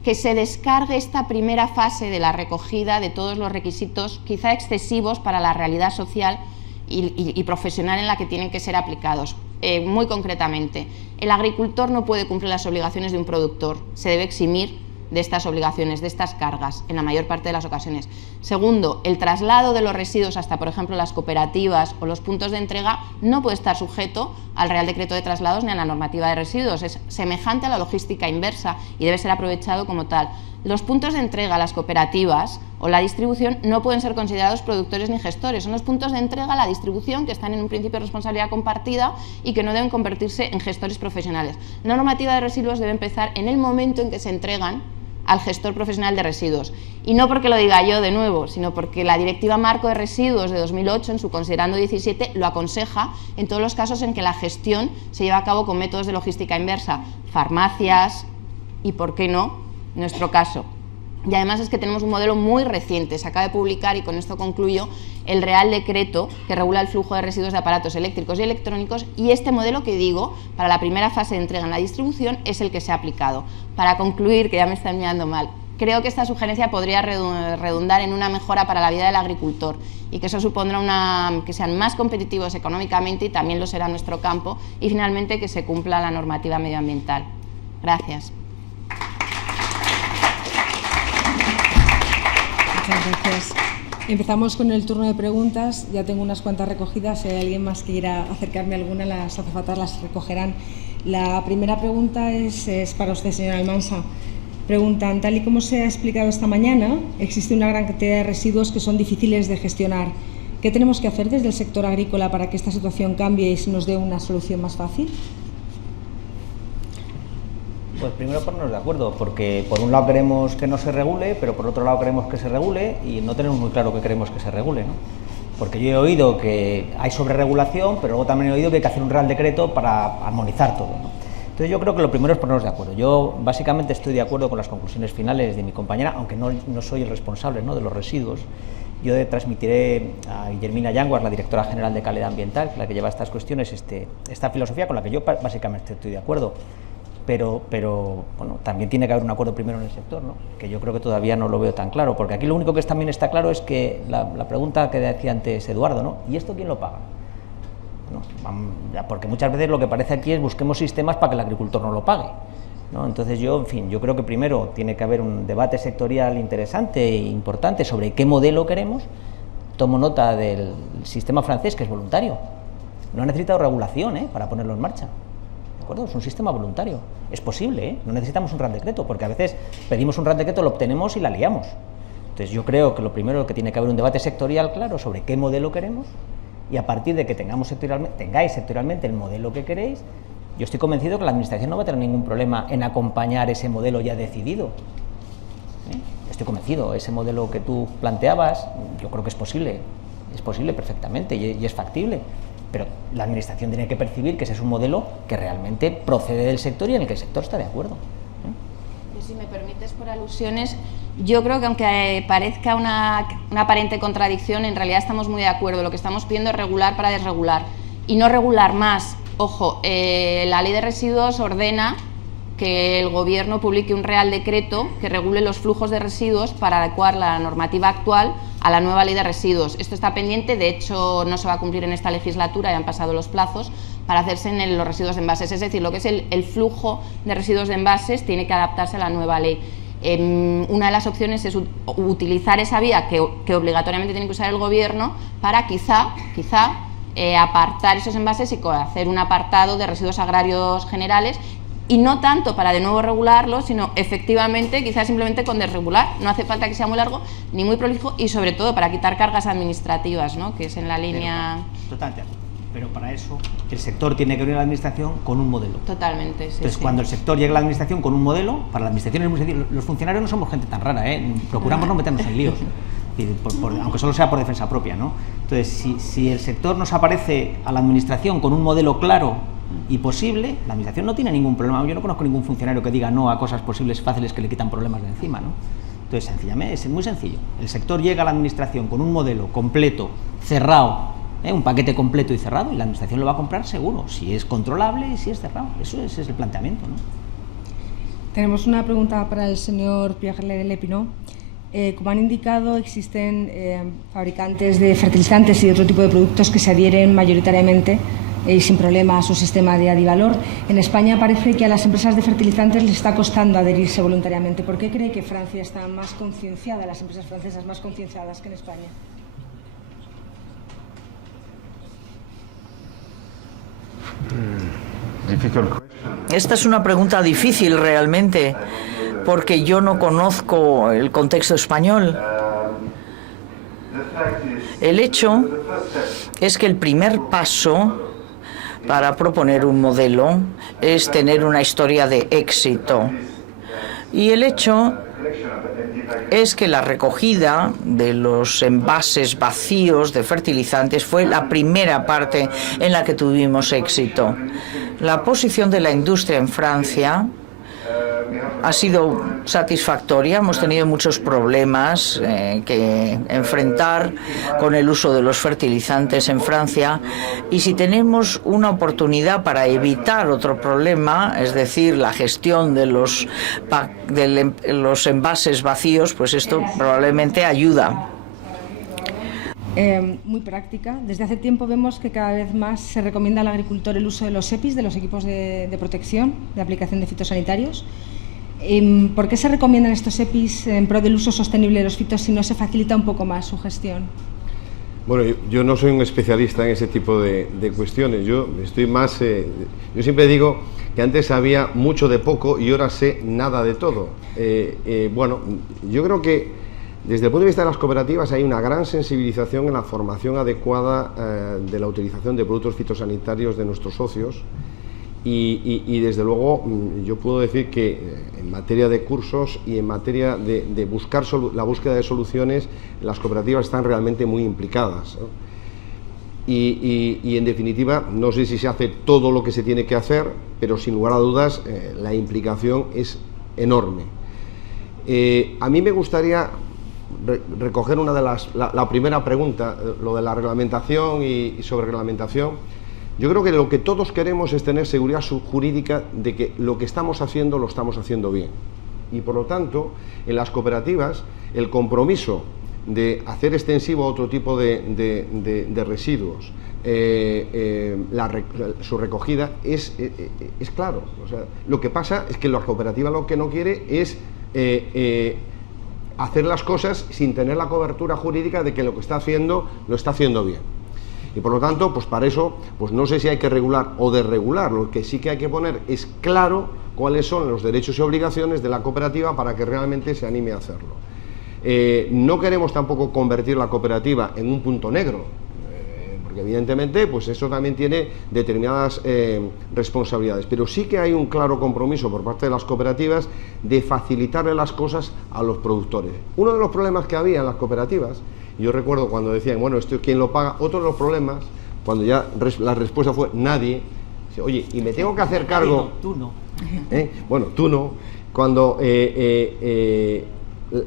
que se descargue esta primera fase de la recogida de todos los requisitos, quizá excesivos para la realidad social y profesional en la que tienen que ser aplicados. Muy concretamente, el agricultor no puede cumplir las obligaciones de un productor, se debe eximir de estas obligaciones, de estas cargas, en la mayor parte de las ocasiones. Segundo, el traslado de los residuos hasta, por ejemplo, las cooperativas o los puntos de entrega no puede estar sujeto al Real Decreto de Traslados ni a la normativa de residuos, es semejante a la logística inversa y debe ser aprovechado como tal. Los puntos de entrega, las cooperativas o la distribución no pueden ser considerados productores ni gestores, son los puntos de entrega, la distribución, que están en un principio de responsabilidad compartida y que no deben convertirse en gestores profesionales. La normativa de residuos debe empezar en el momento en que se entregan al gestor profesional de residuos. Y no porque lo diga yo de nuevo, sino porque la Directiva Marco de Residuos de 2008, en su considerando 17, lo aconseja en todos los casos en que la gestión se lleva a cabo con métodos de logística inversa, farmacias y, ¿por qué no?, nuestro caso. Y además es que tenemos un modelo muy reciente, se acaba de publicar, y con esto concluyo, el Real Decreto que regula el flujo de residuos de aparatos eléctricos y electrónicos, y este modelo que digo, para la primera fase de entrega en la distribución, es el que se ha aplicado. Para concluir, que ya me están mirando mal, creo que esta sugerencia podría redundar en una mejora para la vida del agricultor y que eso supondrá que sean más competitivos económicamente y también lo será nuestro campo, y finalmente que se cumpla la normativa medioambiental. Gracias. Muchas gracias. Empezamos con el turno de preguntas. Ya tengo unas cuantas recogidas. Si hay alguien más que quiera acercarme a alguna, las azafatas las recogerán. La primera pregunta es para usted, señora Almansa. Preguntan, tal y como se ha explicado esta mañana, existe una gran cantidad de residuos que son difíciles de gestionar. ¿Qué tenemos que hacer desde el sector agrícola para que esta situación cambie y se nos dé una solución más fácil? Pues primero ponernos de acuerdo, porque por un lado queremos que no se regule, pero por otro lado queremos que se regule y no tenemos muy claro qué queremos que se regule, ¿no? Porque yo he oído que hay sobreregulación, pero luego también he oído que hay que hacer un real decreto para armonizar todo, ¿no? Entonces yo creo que lo primero es ponernos de acuerdo. Yo básicamente estoy de acuerdo con las conclusiones finales de mi compañera, aunque no soy el responsable, ¿no?, de los residuos. Yo transmitiré a Guillermina Yanguas, la directora general de Calidad Ambiental, la que lleva estas cuestiones, esta filosofía con la que yo básicamente estoy de acuerdo. Pero bueno, también tiene que haber un acuerdo primero en el sector, ¿no?, que yo creo que todavía no lo veo tan claro, porque aquí lo único que también está claro es que la pregunta que decía antes Eduardo, ¿no?, ¿y esto quién lo paga? No, porque muchas veces lo que parece aquí es busquemos sistemas para que el agricultor no lo pague, ¿no? Entonces yo creo que primero tiene que haber un debate sectorial interesante e importante sobre qué modelo queremos. Tomo nota del sistema francés, que es voluntario, no ha necesitado regulación para ponerlo en marcha, ¿de acuerdo? Es un sistema voluntario, es posible, no necesitamos un real decreto, porque a veces pedimos un real decreto, lo obtenemos y la liamos. Entonces yo creo que lo primero que tiene que haber un debate sectorial claro sobre qué modelo queremos, y a partir de que tengáis sectorialmente el modelo que queréis, yo estoy convencido que la Administración no va a tener ningún problema en acompañar ese modelo ya decidido. Estoy convencido, ese modelo que tú planteabas, yo creo que es posible perfectamente y es factible, pero la Administración tiene que percibir que ese es un modelo que realmente procede del sector y en el que el sector está de acuerdo. Si me permites, por alusiones, yo creo que aunque parezca una aparente contradicción, en realidad estamos muy de acuerdo. Lo que estamos pidiendo es regular para desregular y no regular más. Ojo, la ley de residuos ordena que el Gobierno publique un real decreto que regule los flujos de residuos para adecuar la normativa actual a la nueva ley de residuos. Esto está pendiente, de hecho no se va a cumplir en esta legislatura, ya han pasado los plazos para hacerse en los residuos de envases. Es decir, lo que es el flujo de residuos de envases tiene que adaptarse a la nueva ley. Una de las opciones es utilizar esa vía que obligatoriamente tiene que usar el Gobierno para quizá apartar esos envases y hacer un apartado de residuos agrarios generales, y no tanto para de nuevo regularlos, sino efectivamente quizás simplemente con desregular. No hace falta que sea muy largo ni muy prolijo, y sobre todo para quitar cargas administrativas, ¿no?, que es en la línea... Totalmente, pero para eso el sector tiene que venir a la Administración con un modelo. Totalmente, sí. Entonces, cuando el sector llega a la Administración con un modelo, para la Administración es muy sencillo. Los funcionarios no somos gente tan rara, procuramos no meternos en líos, aunque solo sea por defensa propia, ¿no? Entonces, si el sector nos aparece a la Administración con un modelo claro y posible, la Administración no tiene ningún problema. Yo no conozco ningún funcionario que diga no a cosas posibles, fáciles, que le quitan problemas de encima, ¿no? Entonces, sencillamente, es muy sencillo. El sector llega a la Administración con un modelo completo, cerrado, un paquete completo y cerrado, y la Administración lo va a comprar seguro, si es controlable y si es cerrado. Ese es el planteamiento, ¿no? Tenemos una pregunta para el señor Pierre Lepinot. Como han indicado, existen fabricantes de fertilizantes y otro tipo de productos que se adhieren mayoritariamente y sin problema a su sistema de Adivalor. En España parece que a las empresas de fertilizantes les está costando adherirse voluntariamente. ¿Por qué cree que Francia está más concienciada, las empresas francesas más concienciadas que en España? Esta es una pregunta difícil realmente, porque yo no conozco el contexto español. El hecho es que el primer paso para proponer un modelo es tener una historia de éxito. Y el hecho es que la recogida de los envases vacíos de fertilizantes fue la primera parte en la que tuvimos éxito. La posición de la industria en Francia ha sido satisfactoria. Hemos tenido muchos problemas que enfrentar con el uso de los fertilizantes en Francia, y si tenemos una oportunidad para evitar otro problema, es decir, la gestión de los envases vacíos, pues esto probablemente ayuda. Muy práctica. Desde hace tiempo vemos que cada vez más se recomienda al agricultor el uso de los EPIs, de los equipos de protección, de aplicación de fitosanitarios. ¿Por qué se recomiendan estos EPIs en pro del uso sostenible de los fitos si no se facilita un poco más su gestión? Bueno, yo no soy un especialista en ese tipo de cuestiones. Yo estoy más... yo siempre digo que antes sabía mucho de poco y ahora sé nada de todo. Bueno, yo creo que desde el punto de vista de las cooperativas hay una gran sensibilización en la formación adecuada de la utilización de productos fitosanitarios de nuestros socios y desde luego yo puedo decir que en materia de cursos y en materia de buscar la búsqueda de soluciones, las cooperativas están realmente muy implicadas, ¿no? Y en definitiva, no sé si se hace todo lo que se tiene que hacer, pero sin lugar a dudas la implicación es enorme. A mí me gustaría recoger una de la primera pregunta, lo de la reglamentación y sobre reglamentación. Yo creo que lo que todos queremos es tener seguridad jurídica de que lo que estamos haciendo lo estamos haciendo bien. Y por lo tanto, en las cooperativas, el compromiso de hacer extensivo otro tipo de residuos, su recogida es claro. O sea, lo que pasa es que la cooperativa lo que no quiere es hacer las cosas sin tener la cobertura jurídica de que lo que está haciendo lo está haciendo bien. Y por lo tanto, pues para eso, pues no sé si hay que regular o desregular. Lo que sí que hay que poner es claro cuáles son los derechos y obligaciones de la cooperativa para que realmente se anime a hacerlo. No queremos tampoco convertir la cooperativa en un punto negro, porque evidentemente pues eso también tiene determinadas responsabilidades, pero sí que hay un claro compromiso por parte de las cooperativas de facilitarle las cosas a los productores. Uno de los problemas que había en las cooperativas, yo recuerdo cuando decían, bueno, ¿esto quién lo paga? Otro de los problemas, cuando ya la respuesta fue nadie, dice, oye, y me tengo que hacer cargo... Tú no. Bueno, tú no. Cuando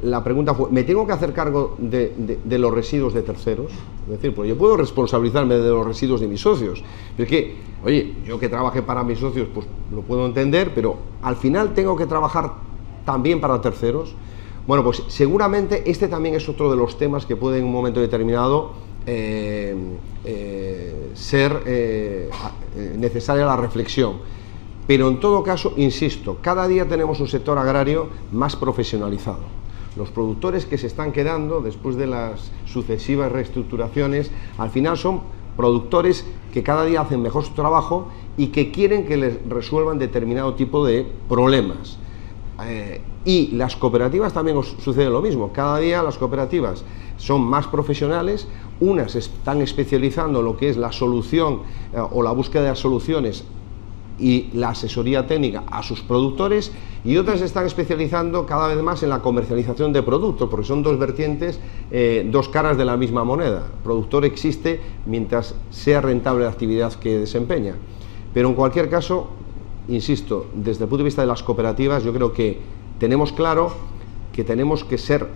la pregunta fue, ¿me tengo que hacer cargo de los residuos de terceros? Es decir, pues yo puedo responsabilizarme de los residuos de mis socios. Pero es que, oye, yo que trabajé para mis socios, pues lo puedo entender, pero al final tengo que trabajar también para terceros. Bueno, pues seguramente este también es otro de los temas que puede en un momento determinado ser necesaria la reflexión. Pero en todo caso, insisto, cada día tenemos un sector agrario más profesionalizado. Los productores que se están quedando después de las sucesivas reestructuraciones, al final son productores que cada día hacen mejor su trabajo y que quieren que les resuelvan determinado tipo de problemas. Y las cooperativas también sucede lo mismo. Cada día las cooperativas son más profesionales, unas están especializando en lo que es la solución o la búsqueda de soluciones y la asesoría técnica a sus productores, y otras se están especializando cada vez más en la comercialización de productos, porque son dos vertientes, dos caras de la misma moneda. El productor existe mientras sea rentable la actividad que desempeña. Pero en cualquier caso, insisto, desde el punto de vista de las cooperativas, yo creo que tenemos claro que tenemos que ser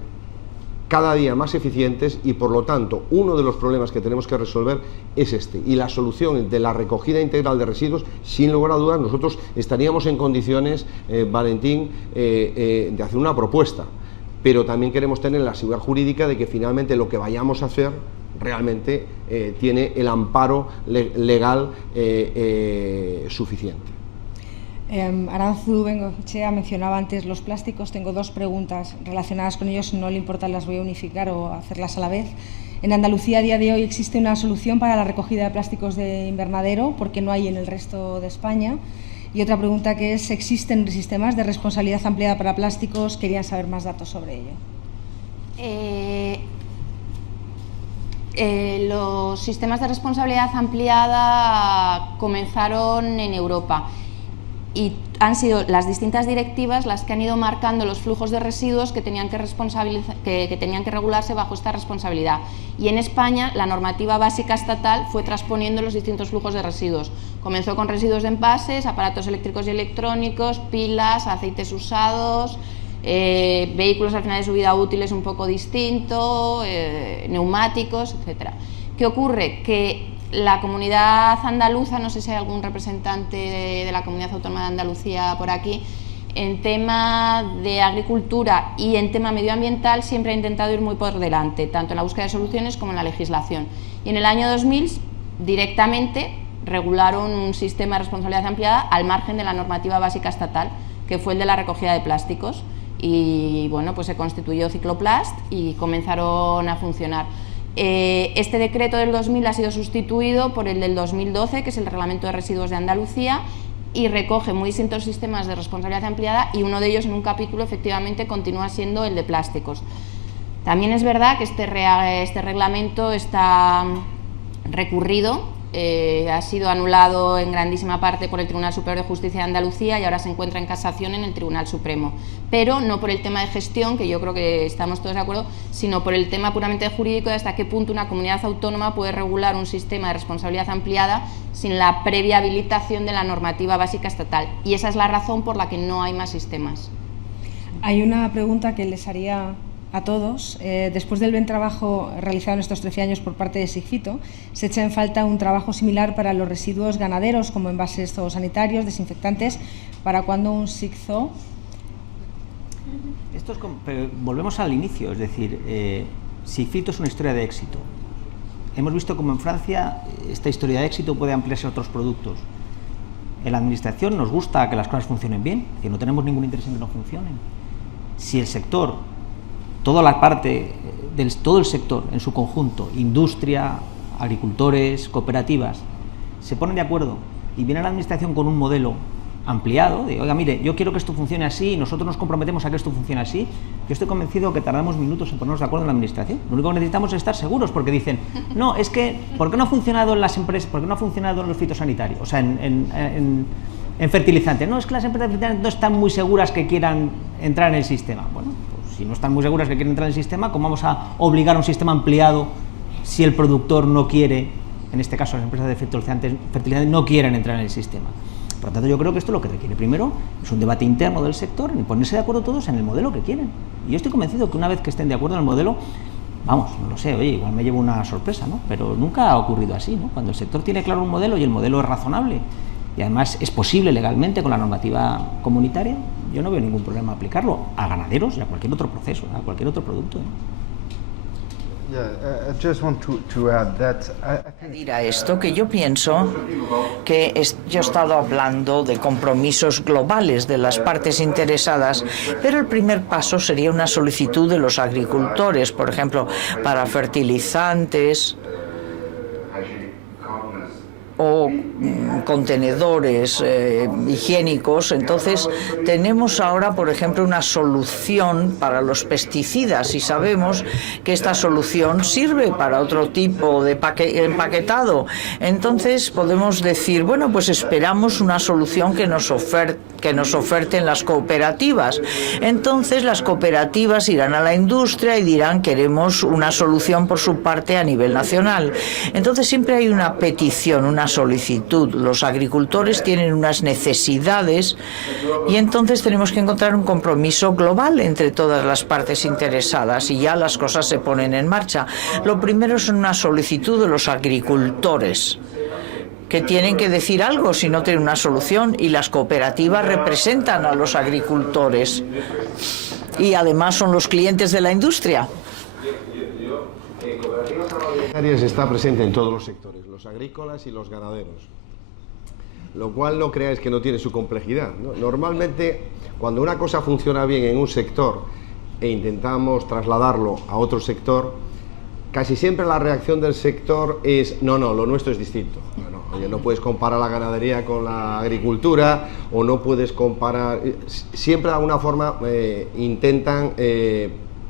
cada día más eficientes y por lo tanto uno de los problemas que tenemos que resolver es este, y la solución de la recogida integral de residuos, sin lugar a dudas nosotros estaríamos en condiciones, Valentín, de hacer una propuesta, pero también queremos tener la seguridad jurídica de que finalmente lo que vayamos a hacer realmente tiene el amparo legal suficiente. Arantzu Bengoechea mencionaba antes los plásticos. Tengo dos preguntas relacionadas con ellos, si no le importa las voy a unificar o hacerlas a la vez. En Andalucía a día de hoy existe una solución para la recogida de plásticos de invernadero, porque no hay en el resto de España. Y otra pregunta que es, ¿existen sistemas de responsabilidad ampliada para plásticos? Querían saber más datos sobre ello. Los sistemas de responsabilidad ampliada comenzaron en Europa. y han sido las distintas directivas las que han ido marcando los flujos de residuos que tenían que tenían que regularse bajo esta responsabilidad. Y en España la normativa básica estatal fue transponiendo los distintos flujos de residuos. Comenzó con residuos de envases, aparatos eléctricos y electrónicos, pilas, aceites usados, vehículos al final de su vida útil es un poco distinto, neumáticos, etc. ¿Qué ocurre? Que la comunidad andaluza, no sé si hay algún representante de la Comunidad Autónoma de Andalucía por aquí, en tema de agricultura y en tema medioambiental siempre ha intentado ir muy por delante, tanto en la búsqueda de soluciones como en la legislación. Y en el año 2000 directamente regularon un sistema de responsabilidad ampliada al margen de la normativa básica estatal, que fue el de la recogida de plásticos. Y bueno, pues se constituyó Cicloplast y comenzaron a funcionar. Este decreto del 2000 ha sido sustituido por el del 2012, que es el Reglamento de Residuos de Andalucía, y recoge muy distintos sistemas de responsabilidad ampliada, y uno de ellos en un capítulo efectivamente continúa siendo el de plásticos. También es verdad que este reglamento está recurrido, ha sido anulado en grandísima parte por el Tribunal Superior de Justicia de Andalucía y ahora se encuentra en casación en el Tribunal Supremo, pero no por el tema de gestión, que yo creo que estamos todos de acuerdo, sino por el tema puramente jurídico de hasta qué punto una comunidad autónoma puede regular un sistema de responsabilidad ampliada sin la previa habilitación de la normativa básica estatal, y esa es la razón por la que no hay más sistemas. Hay una pregunta que les haría a todos. Después del buen trabajo realizado en estos 13 años por parte de SIGFITO, se echa en falta un trabajo similar para los residuos ganaderos, como envases zoosanitarios, desinfectantes. ¿Para cuándo un SIGZO? Esto es pero volvemos al inicio, es decir, SIGFITO es una historia de éxito. Hemos visto cómo en Francia esta historia de éxito puede ampliarse a otros productos. En la administración nos gusta que las cosas funcionen bien, que no tenemos ningún interés en que no funcionen. Si el sector, toda la parte, todo el sector en su conjunto, industria, agricultores, cooperativas, se ponen de acuerdo y viene la administración con un modelo ampliado, de oiga, mire, yo quiero que esto funcione así y nosotros nos comprometemos a que esto funcione así, yo estoy convencido que tardamos minutos en ponernos de acuerdo en la administración. Lo único que necesitamos es estar seguros, porque dicen, no, es que, ¿por qué no ha funcionado en las empresas, por qué no ha funcionado en los fitosanitarios? O sea, en fertilizantes. No, es que las empresas de fertilizantes no están muy seguras que quieran entrar en el sistema. Bueno, pues si no están muy seguras que quieren entrar en el sistema, ¿cómo vamos a obligar a un sistema ampliado si el productor no quiere, en este caso las empresas de fertilizantes no quieren entrar en el sistema? Por lo tanto, yo creo que esto lo que requiere primero es un debate interno del sector, en ponerse de acuerdo todos en el modelo que quieren. Y yo estoy convencido que una vez que estén de acuerdo en el modelo, vamos, no lo sé, oye, igual me llevo una sorpresa, ¿no? Pero nunca ha ocurrido así, ¿no? Cuando el sector tiene claro un modelo y el modelo es razonable y además es posible legalmente con la normativa comunitaria, yo no veo ningún problema aplicarlo a ganaderos y a cualquier otro proceso, a cualquier otro producto, ¿eh? Dirá esto, que yo pienso que yo he estado hablando de compromisos globales de las partes interesadas, pero el primer paso sería una solicitud de los agricultores, por ejemplo, para fertilizantes o contenedores higiénicos. Entonces tenemos ahora, por ejemplo, una solución para los pesticidas y sabemos que esta solución sirve para otro tipo de empaquetado. Entonces podemos decir, bueno, pues esperamos una solución que nos oferten las cooperativas. Entonces las cooperativas irán a la industria y dirán, queremos una solución por su parte a nivel nacional. Entonces siempre hay una petición, una solicitud. Los agricultores tienen unas necesidades y entonces tenemos que encontrar un compromiso global entre todas las partes interesadas y ya las cosas se ponen en marcha. Lo primero es una solicitud de los agricultores, que tienen que decir algo si no tienen una solución, y las cooperativas representan a los agricultores y además son los clientes de la industria. Está presente en todos los sectores, los agrícolas y los ganaderos, lo cual no creáis que no tiene su complejidad, ¿no? Normalmente, cuando una cosa funciona bien en un sector e intentamos trasladarlo a otro sector, casi siempre la reacción del sector es no, lo nuestro es distinto. Oye, no puedes comparar la ganadería con la agricultura, o no puedes comparar. Siempre de alguna forma intentan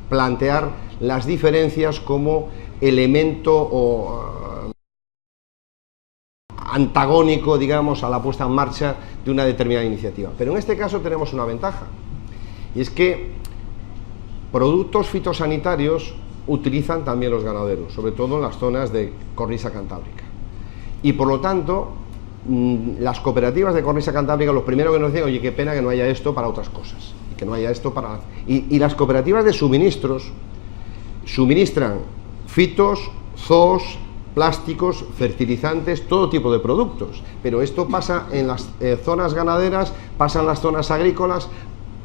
plantear las diferencias como elemento o antagónico, digamos, a la puesta en marcha de una determinada iniciativa. Pero en este caso tenemos una ventaja, y es que productos fitosanitarios utilizan también los ganaderos, sobre todo en las zonas de cornisa cantábrica. Y por lo tanto, las cooperativas de cornisa cantábrica, lo primero que nos dicen, oye, qué pena que no haya esto para otras cosas, y que no haya esto para... Y las cooperativas de suministros suministran fitos, zoos, plásticos, fertilizantes, todo tipo de productos, pero esto pasa en las zonas ganaderas, pasa en las zonas agrícolas,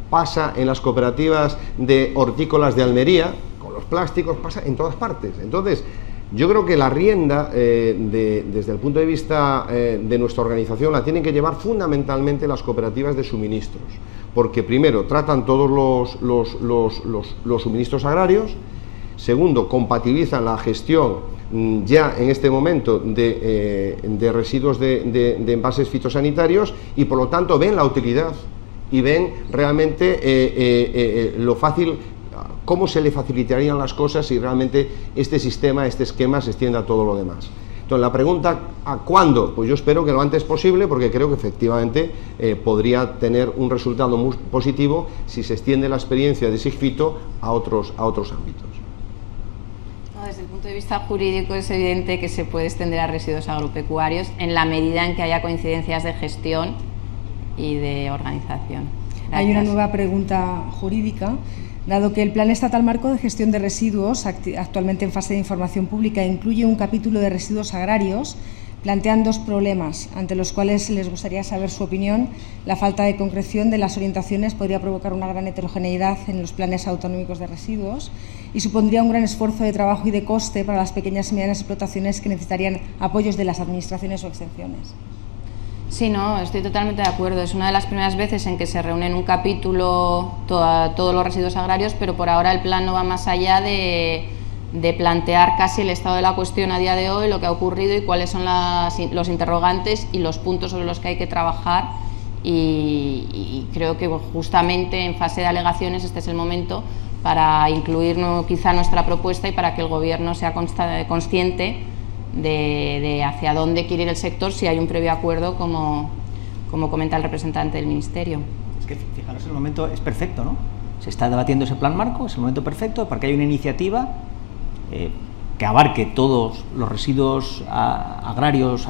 pasa en las cooperativas de hortícolas de Almería, con los plásticos, pasa en todas partes. Entonces, yo creo que la rienda, desde el punto de vista de nuestra organización, la tienen que llevar fundamentalmente las cooperativas de suministros, porque primero, tratan todos los suministros agrarios, segundo, compatibilizan la gestión ya en este momento de residuos de envases fitosanitarios, y por lo tanto ven la utilidad y ven realmente lo fácil, cómo se le facilitarían las cosas si realmente este sistema, este esquema se extienda a todo lo demás. Entonces, la pregunta, ¿a cuándo? Pues yo espero que lo antes posible, porque creo que efectivamente podría tener un resultado muy positivo si se extiende la experiencia de SIGFITO a otros ámbitos. Desde el punto de vista jurídico es evidente que se puede extender a residuos agropecuarios en la medida en que haya coincidencias de gestión y de organización. Gracias. Hay una nueva pregunta jurídica. Dado que el Plan Estatal Marco de Gestión de Residuos, actualmente en fase de información pública, incluye un capítulo de residuos agrarios, plantean dos problemas ante los cuales les gustaría saber su opinión. La falta de concreción de las orientaciones podría provocar una gran heterogeneidad en los planes autonómicos de residuos y supondría un gran esfuerzo de trabajo y de coste para las pequeñas y medianas explotaciones que necesitarían apoyos de las administraciones o exenciones. Sí, no, estoy totalmente de acuerdo. Es una de las primeras veces en que se reúne en un capítulo todos los residuos agrarios, pero por ahora el plan no va más allá de plantear casi el estado de la cuestión a día de hoy, lo que ha ocurrido y cuáles son los interrogantes y los puntos sobre los que hay que trabajar. Y creo que justamente en fase de alegaciones este es el momento para incluir quizá nuestra propuesta y para que el Gobierno sea consciente de hacia dónde quiere ir el sector si hay un previo acuerdo, como comenta el representante del Ministerio. Es que, fijaros, el momento es perfecto, ¿no? Se está debatiendo ese plan marco, es el momento perfecto para que haya una iniciativa que abarque todos los residuos agrarios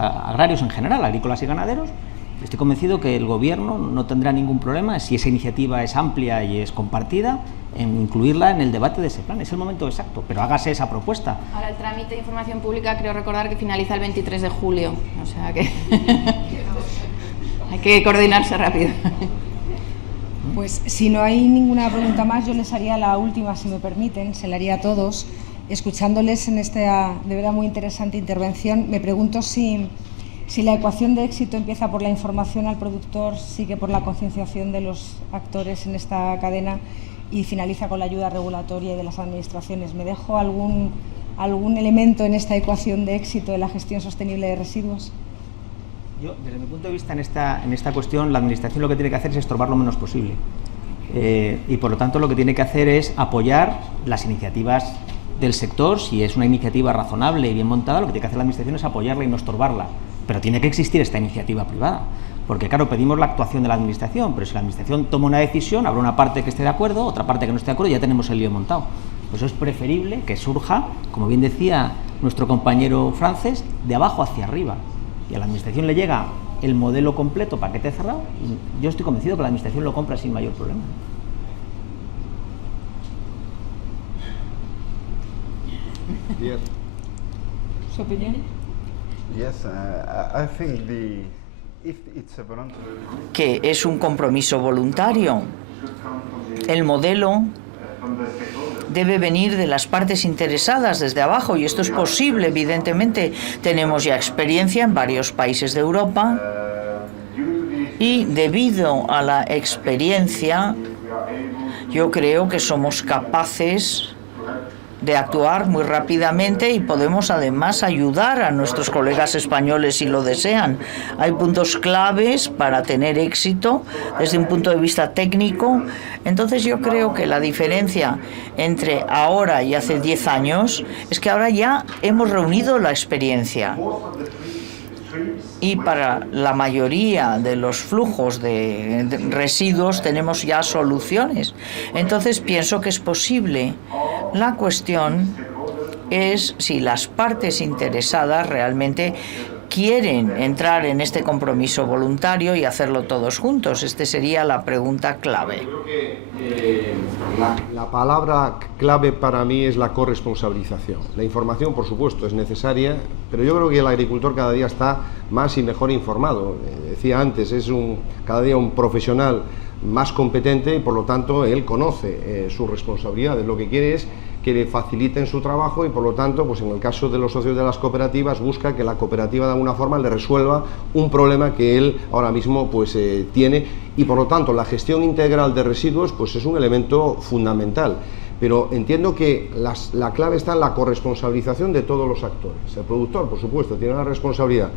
en general, agrícolas y ganaderos. Estoy convencido que el Gobierno no tendrá ningún problema, si esa iniciativa es amplia y es compartida, en incluirla en el debate de ese plan. Es el momento exacto, pero hágase esa propuesta. Ahora, el trámite de información pública, creo recordar que finaliza el 23 de julio, o sea que hay que coordinarse rápido. Pues si no hay ninguna pregunta más, yo les haría la última, si me permiten, se la haría a todos. Escuchándoles en esta de verdad muy interesante intervención, me pregunto si la ecuación de éxito empieza por la información al productor, sigue por la concienciación de los actores en esta cadena y finaliza con la ayuda regulatoria y de las administraciones. ¿Me dejo algún elemento en esta ecuación de éxito de la gestión sostenible de residuos? Yo, desde mi punto de vista, en esta cuestión, la Administración lo que tiene que hacer es estorbar lo menos posible. Y por lo tanto lo que tiene que hacer es apoyar las iniciativas del sector. Si es una iniciativa razonable y bien montada, lo que tiene que hacer la Administración es apoyarla y no estorbarla. Pero tiene que existir esta iniciativa privada, porque claro, pedimos la actuación de la Administración, pero si la Administración toma una decisión, habrá una parte que esté de acuerdo, otra parte que no esté de acuerdo, y ya tenemos el lío montado. Pues eso es preferible que surja, como bien decía nuestro compañero francés, de abajo hacia arriba, y a la Administración le llega el modelo completo, paquete cerrado, y yo estoy convencido que la Administración lo compra sin mayor problema. Bien. ¿Su opinión? Yes, I think if it's a voluntary... Que es un compromiso voluntario. El modelo debe venir de las partes interesadas desde abajo, y esto es posible, evidentemente. Tenemos ya experiencia en varios países de Europa y debido a la experiencia yo creo que somos capaces de actuar muy rápidamente y podemos además ayudar a nuestros colegas españoles si lo desean. Hay puntos claves para tener éxito desde un punto de vista técnico. Entonces yo creo que la diferencia entre ahora y hace 10 años es que ahora ya hemos reunido la experiencia. y para la mayoría de los flujos de residuos tenemos ya soluciones. Entonces pienso que es posible. La cuestión es si las partes interesadas realmente quieren entrar en este compromiso voluntario y hacerlo todos juntos. Esta sería la pregunta clave. Yo creo que la palabra clave para mí es la corresponsabilización. La información, por supuesto, es necesaria, pero yo creo que el agricultor cada día está más y mejor informado. Decía antes, es cada día un profesional más competente y por lo tanto él conoce sus responsabilidades. Lo que quiere es que le faciliten su trabajo y por lo tanto, pues en el caso de los socios de las cooperativas, busca que la cooperativa de alguna forma le resuelva un problema que él ahora mismo pues tiene, y por lo tanto la gestión integral de residuos pues es un elemento fundamental. Pero entiendo que la clave está en la corresponsabilización de todos los actores. El productor, por supuesto, tiene la responsabilidad,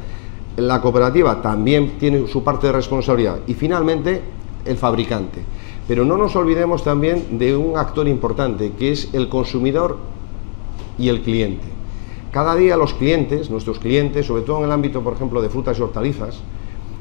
la cooperativa también tiene su parte de responsabilidad y finalmente el fabricante. Pero no nos olvidemos también de un actor importante, que es el consumidor y el cliente. Cada día los clientes, nuestros clientes, sobre todo en el ámbito, por ejemplo, de frutas y hortalizas,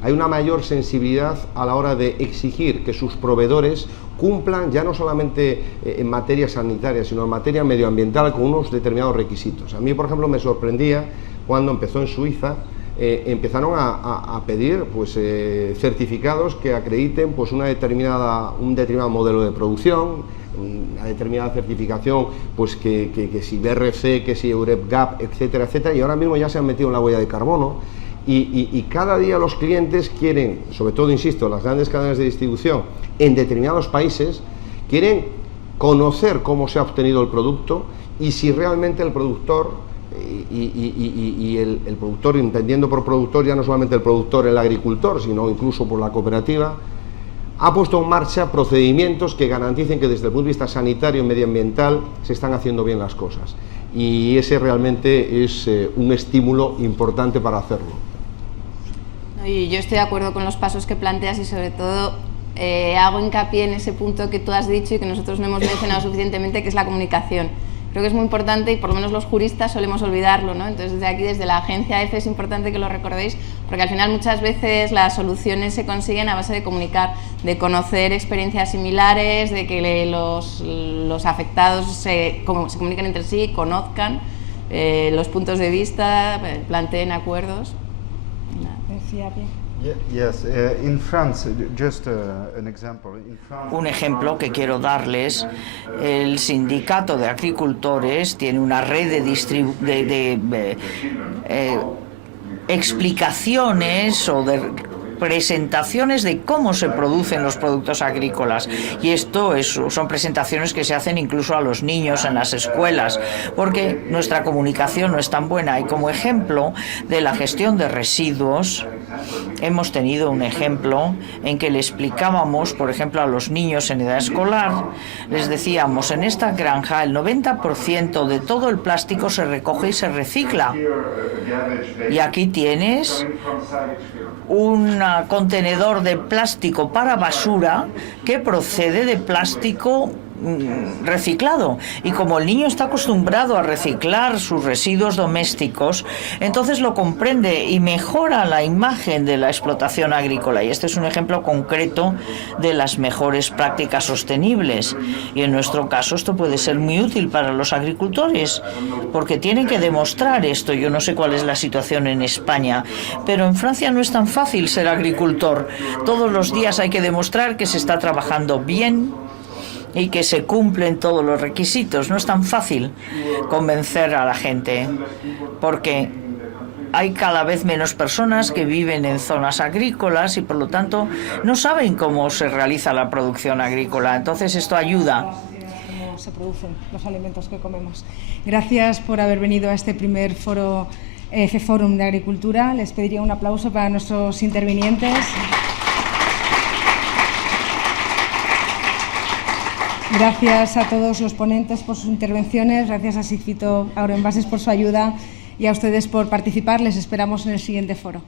hay una mayor sensibilidad a la hora de exigir que sus proveedores cumplan ya no solamente en materia sanitaria, sino en materia medioambiental con unos determinados requisitos. A mí, por ejemplo, me sorprendía cuando empezó en Suiza, empezaron a pedir pues, certificados que acrediten pues, un determinado modelo de producción, una determinada certificación, pues que si BRC, que si EUREP-GAP, etcétera, etcétera, y ahora mismo ya se han metido en la huella de carbono, y cada día los clientes quieren, sobre todo, insisto, las grandes cadenas de distribución en determinados países, quieren conocer cómo se ha obtenido el producto y si realmente el productor el productor, entendiendo por productor ya no solamente el productor, el agricultor, sino incluso por la cooperativa, ha puesto en marcha procedimientos que garanticen que desde el punto de vista sanitario y medioambiental se están haciendo bien las cosas. Y ese realmente es un estímulo importante para hacerlo. Y yo estoy de acuerdo con los pasos que planteas y sobre todo hago hincapié en ese punto que tú has dicho y que nosotros no hemos mencionado suficientemente, que es la comunicación. Creo que es muy importante y por lo menos los juristas solemos olvidarlo, ¿no? Entonces desde aquí, desde la agencia EFE, es importante que lo recordéis, porque al final muchas veces las soluciones se consiguen a base de comunicar, de conocer experiencias similares, de que los afectados se comuniquen entre sí, conozcan los puntos de vista, planteen acuerdos. Decía bien. Yes, in France, just an example. In France, Un ejemplo que quiero darles: el sindicato de agricultores tiene una red de explicaciones o de presentaciones de cómo se producen los productos agrícolas, y esto son presentaciones que se hacen incluso a los niños en las escuelas, porque nuestra comunicación no es tan buena. Y como ejemplo de la gestión de residuos, hemos tenido un ejemplo en que le explicábamos, por ejemplo, a los niños en edad escolar, les decíamos: en esta granja el 90% de todo el plástico se recoge y se recicla, y aquí tienes un contenedor de plástico para basura que procede de plástico reciclado, y como el niño está acostumbrado a reciclar sus residuos domésticos, entonces lo comprende y mejora la imagen de la explotación agrícola. Y este es un ejemplo concreto de las mejores prácticas sostenibles, y en nuestro caso esto puede ser muy útil para los agricultores porque tienen que demostrar esto. Yo no sé cuál es la situación en España, pero en Francia no es tan fácil ser agricultor. Todos los días hay que demostrar que se está trabajando bien y que se cumplen todos los requisitos. No es tan fácil convencer a la gente, porque hay cada vez menos personas que viven en zonas agrícolas y por lo tanto no saben cómo se realiza la producción agrícola. Entonces esto ayuda. Cómo se producen los alimentos que comemos. Gracias por haber venido a este primer foro EFE Forum de Agricultura. Les pediría un aplauso para nuestros intervinientes. Gracias a todos los ponentes por sus intervenciones, gracias a Sigfito Agroenvases por su ayuda y a ustedes por participar. Les esperamos en el siguiente foro.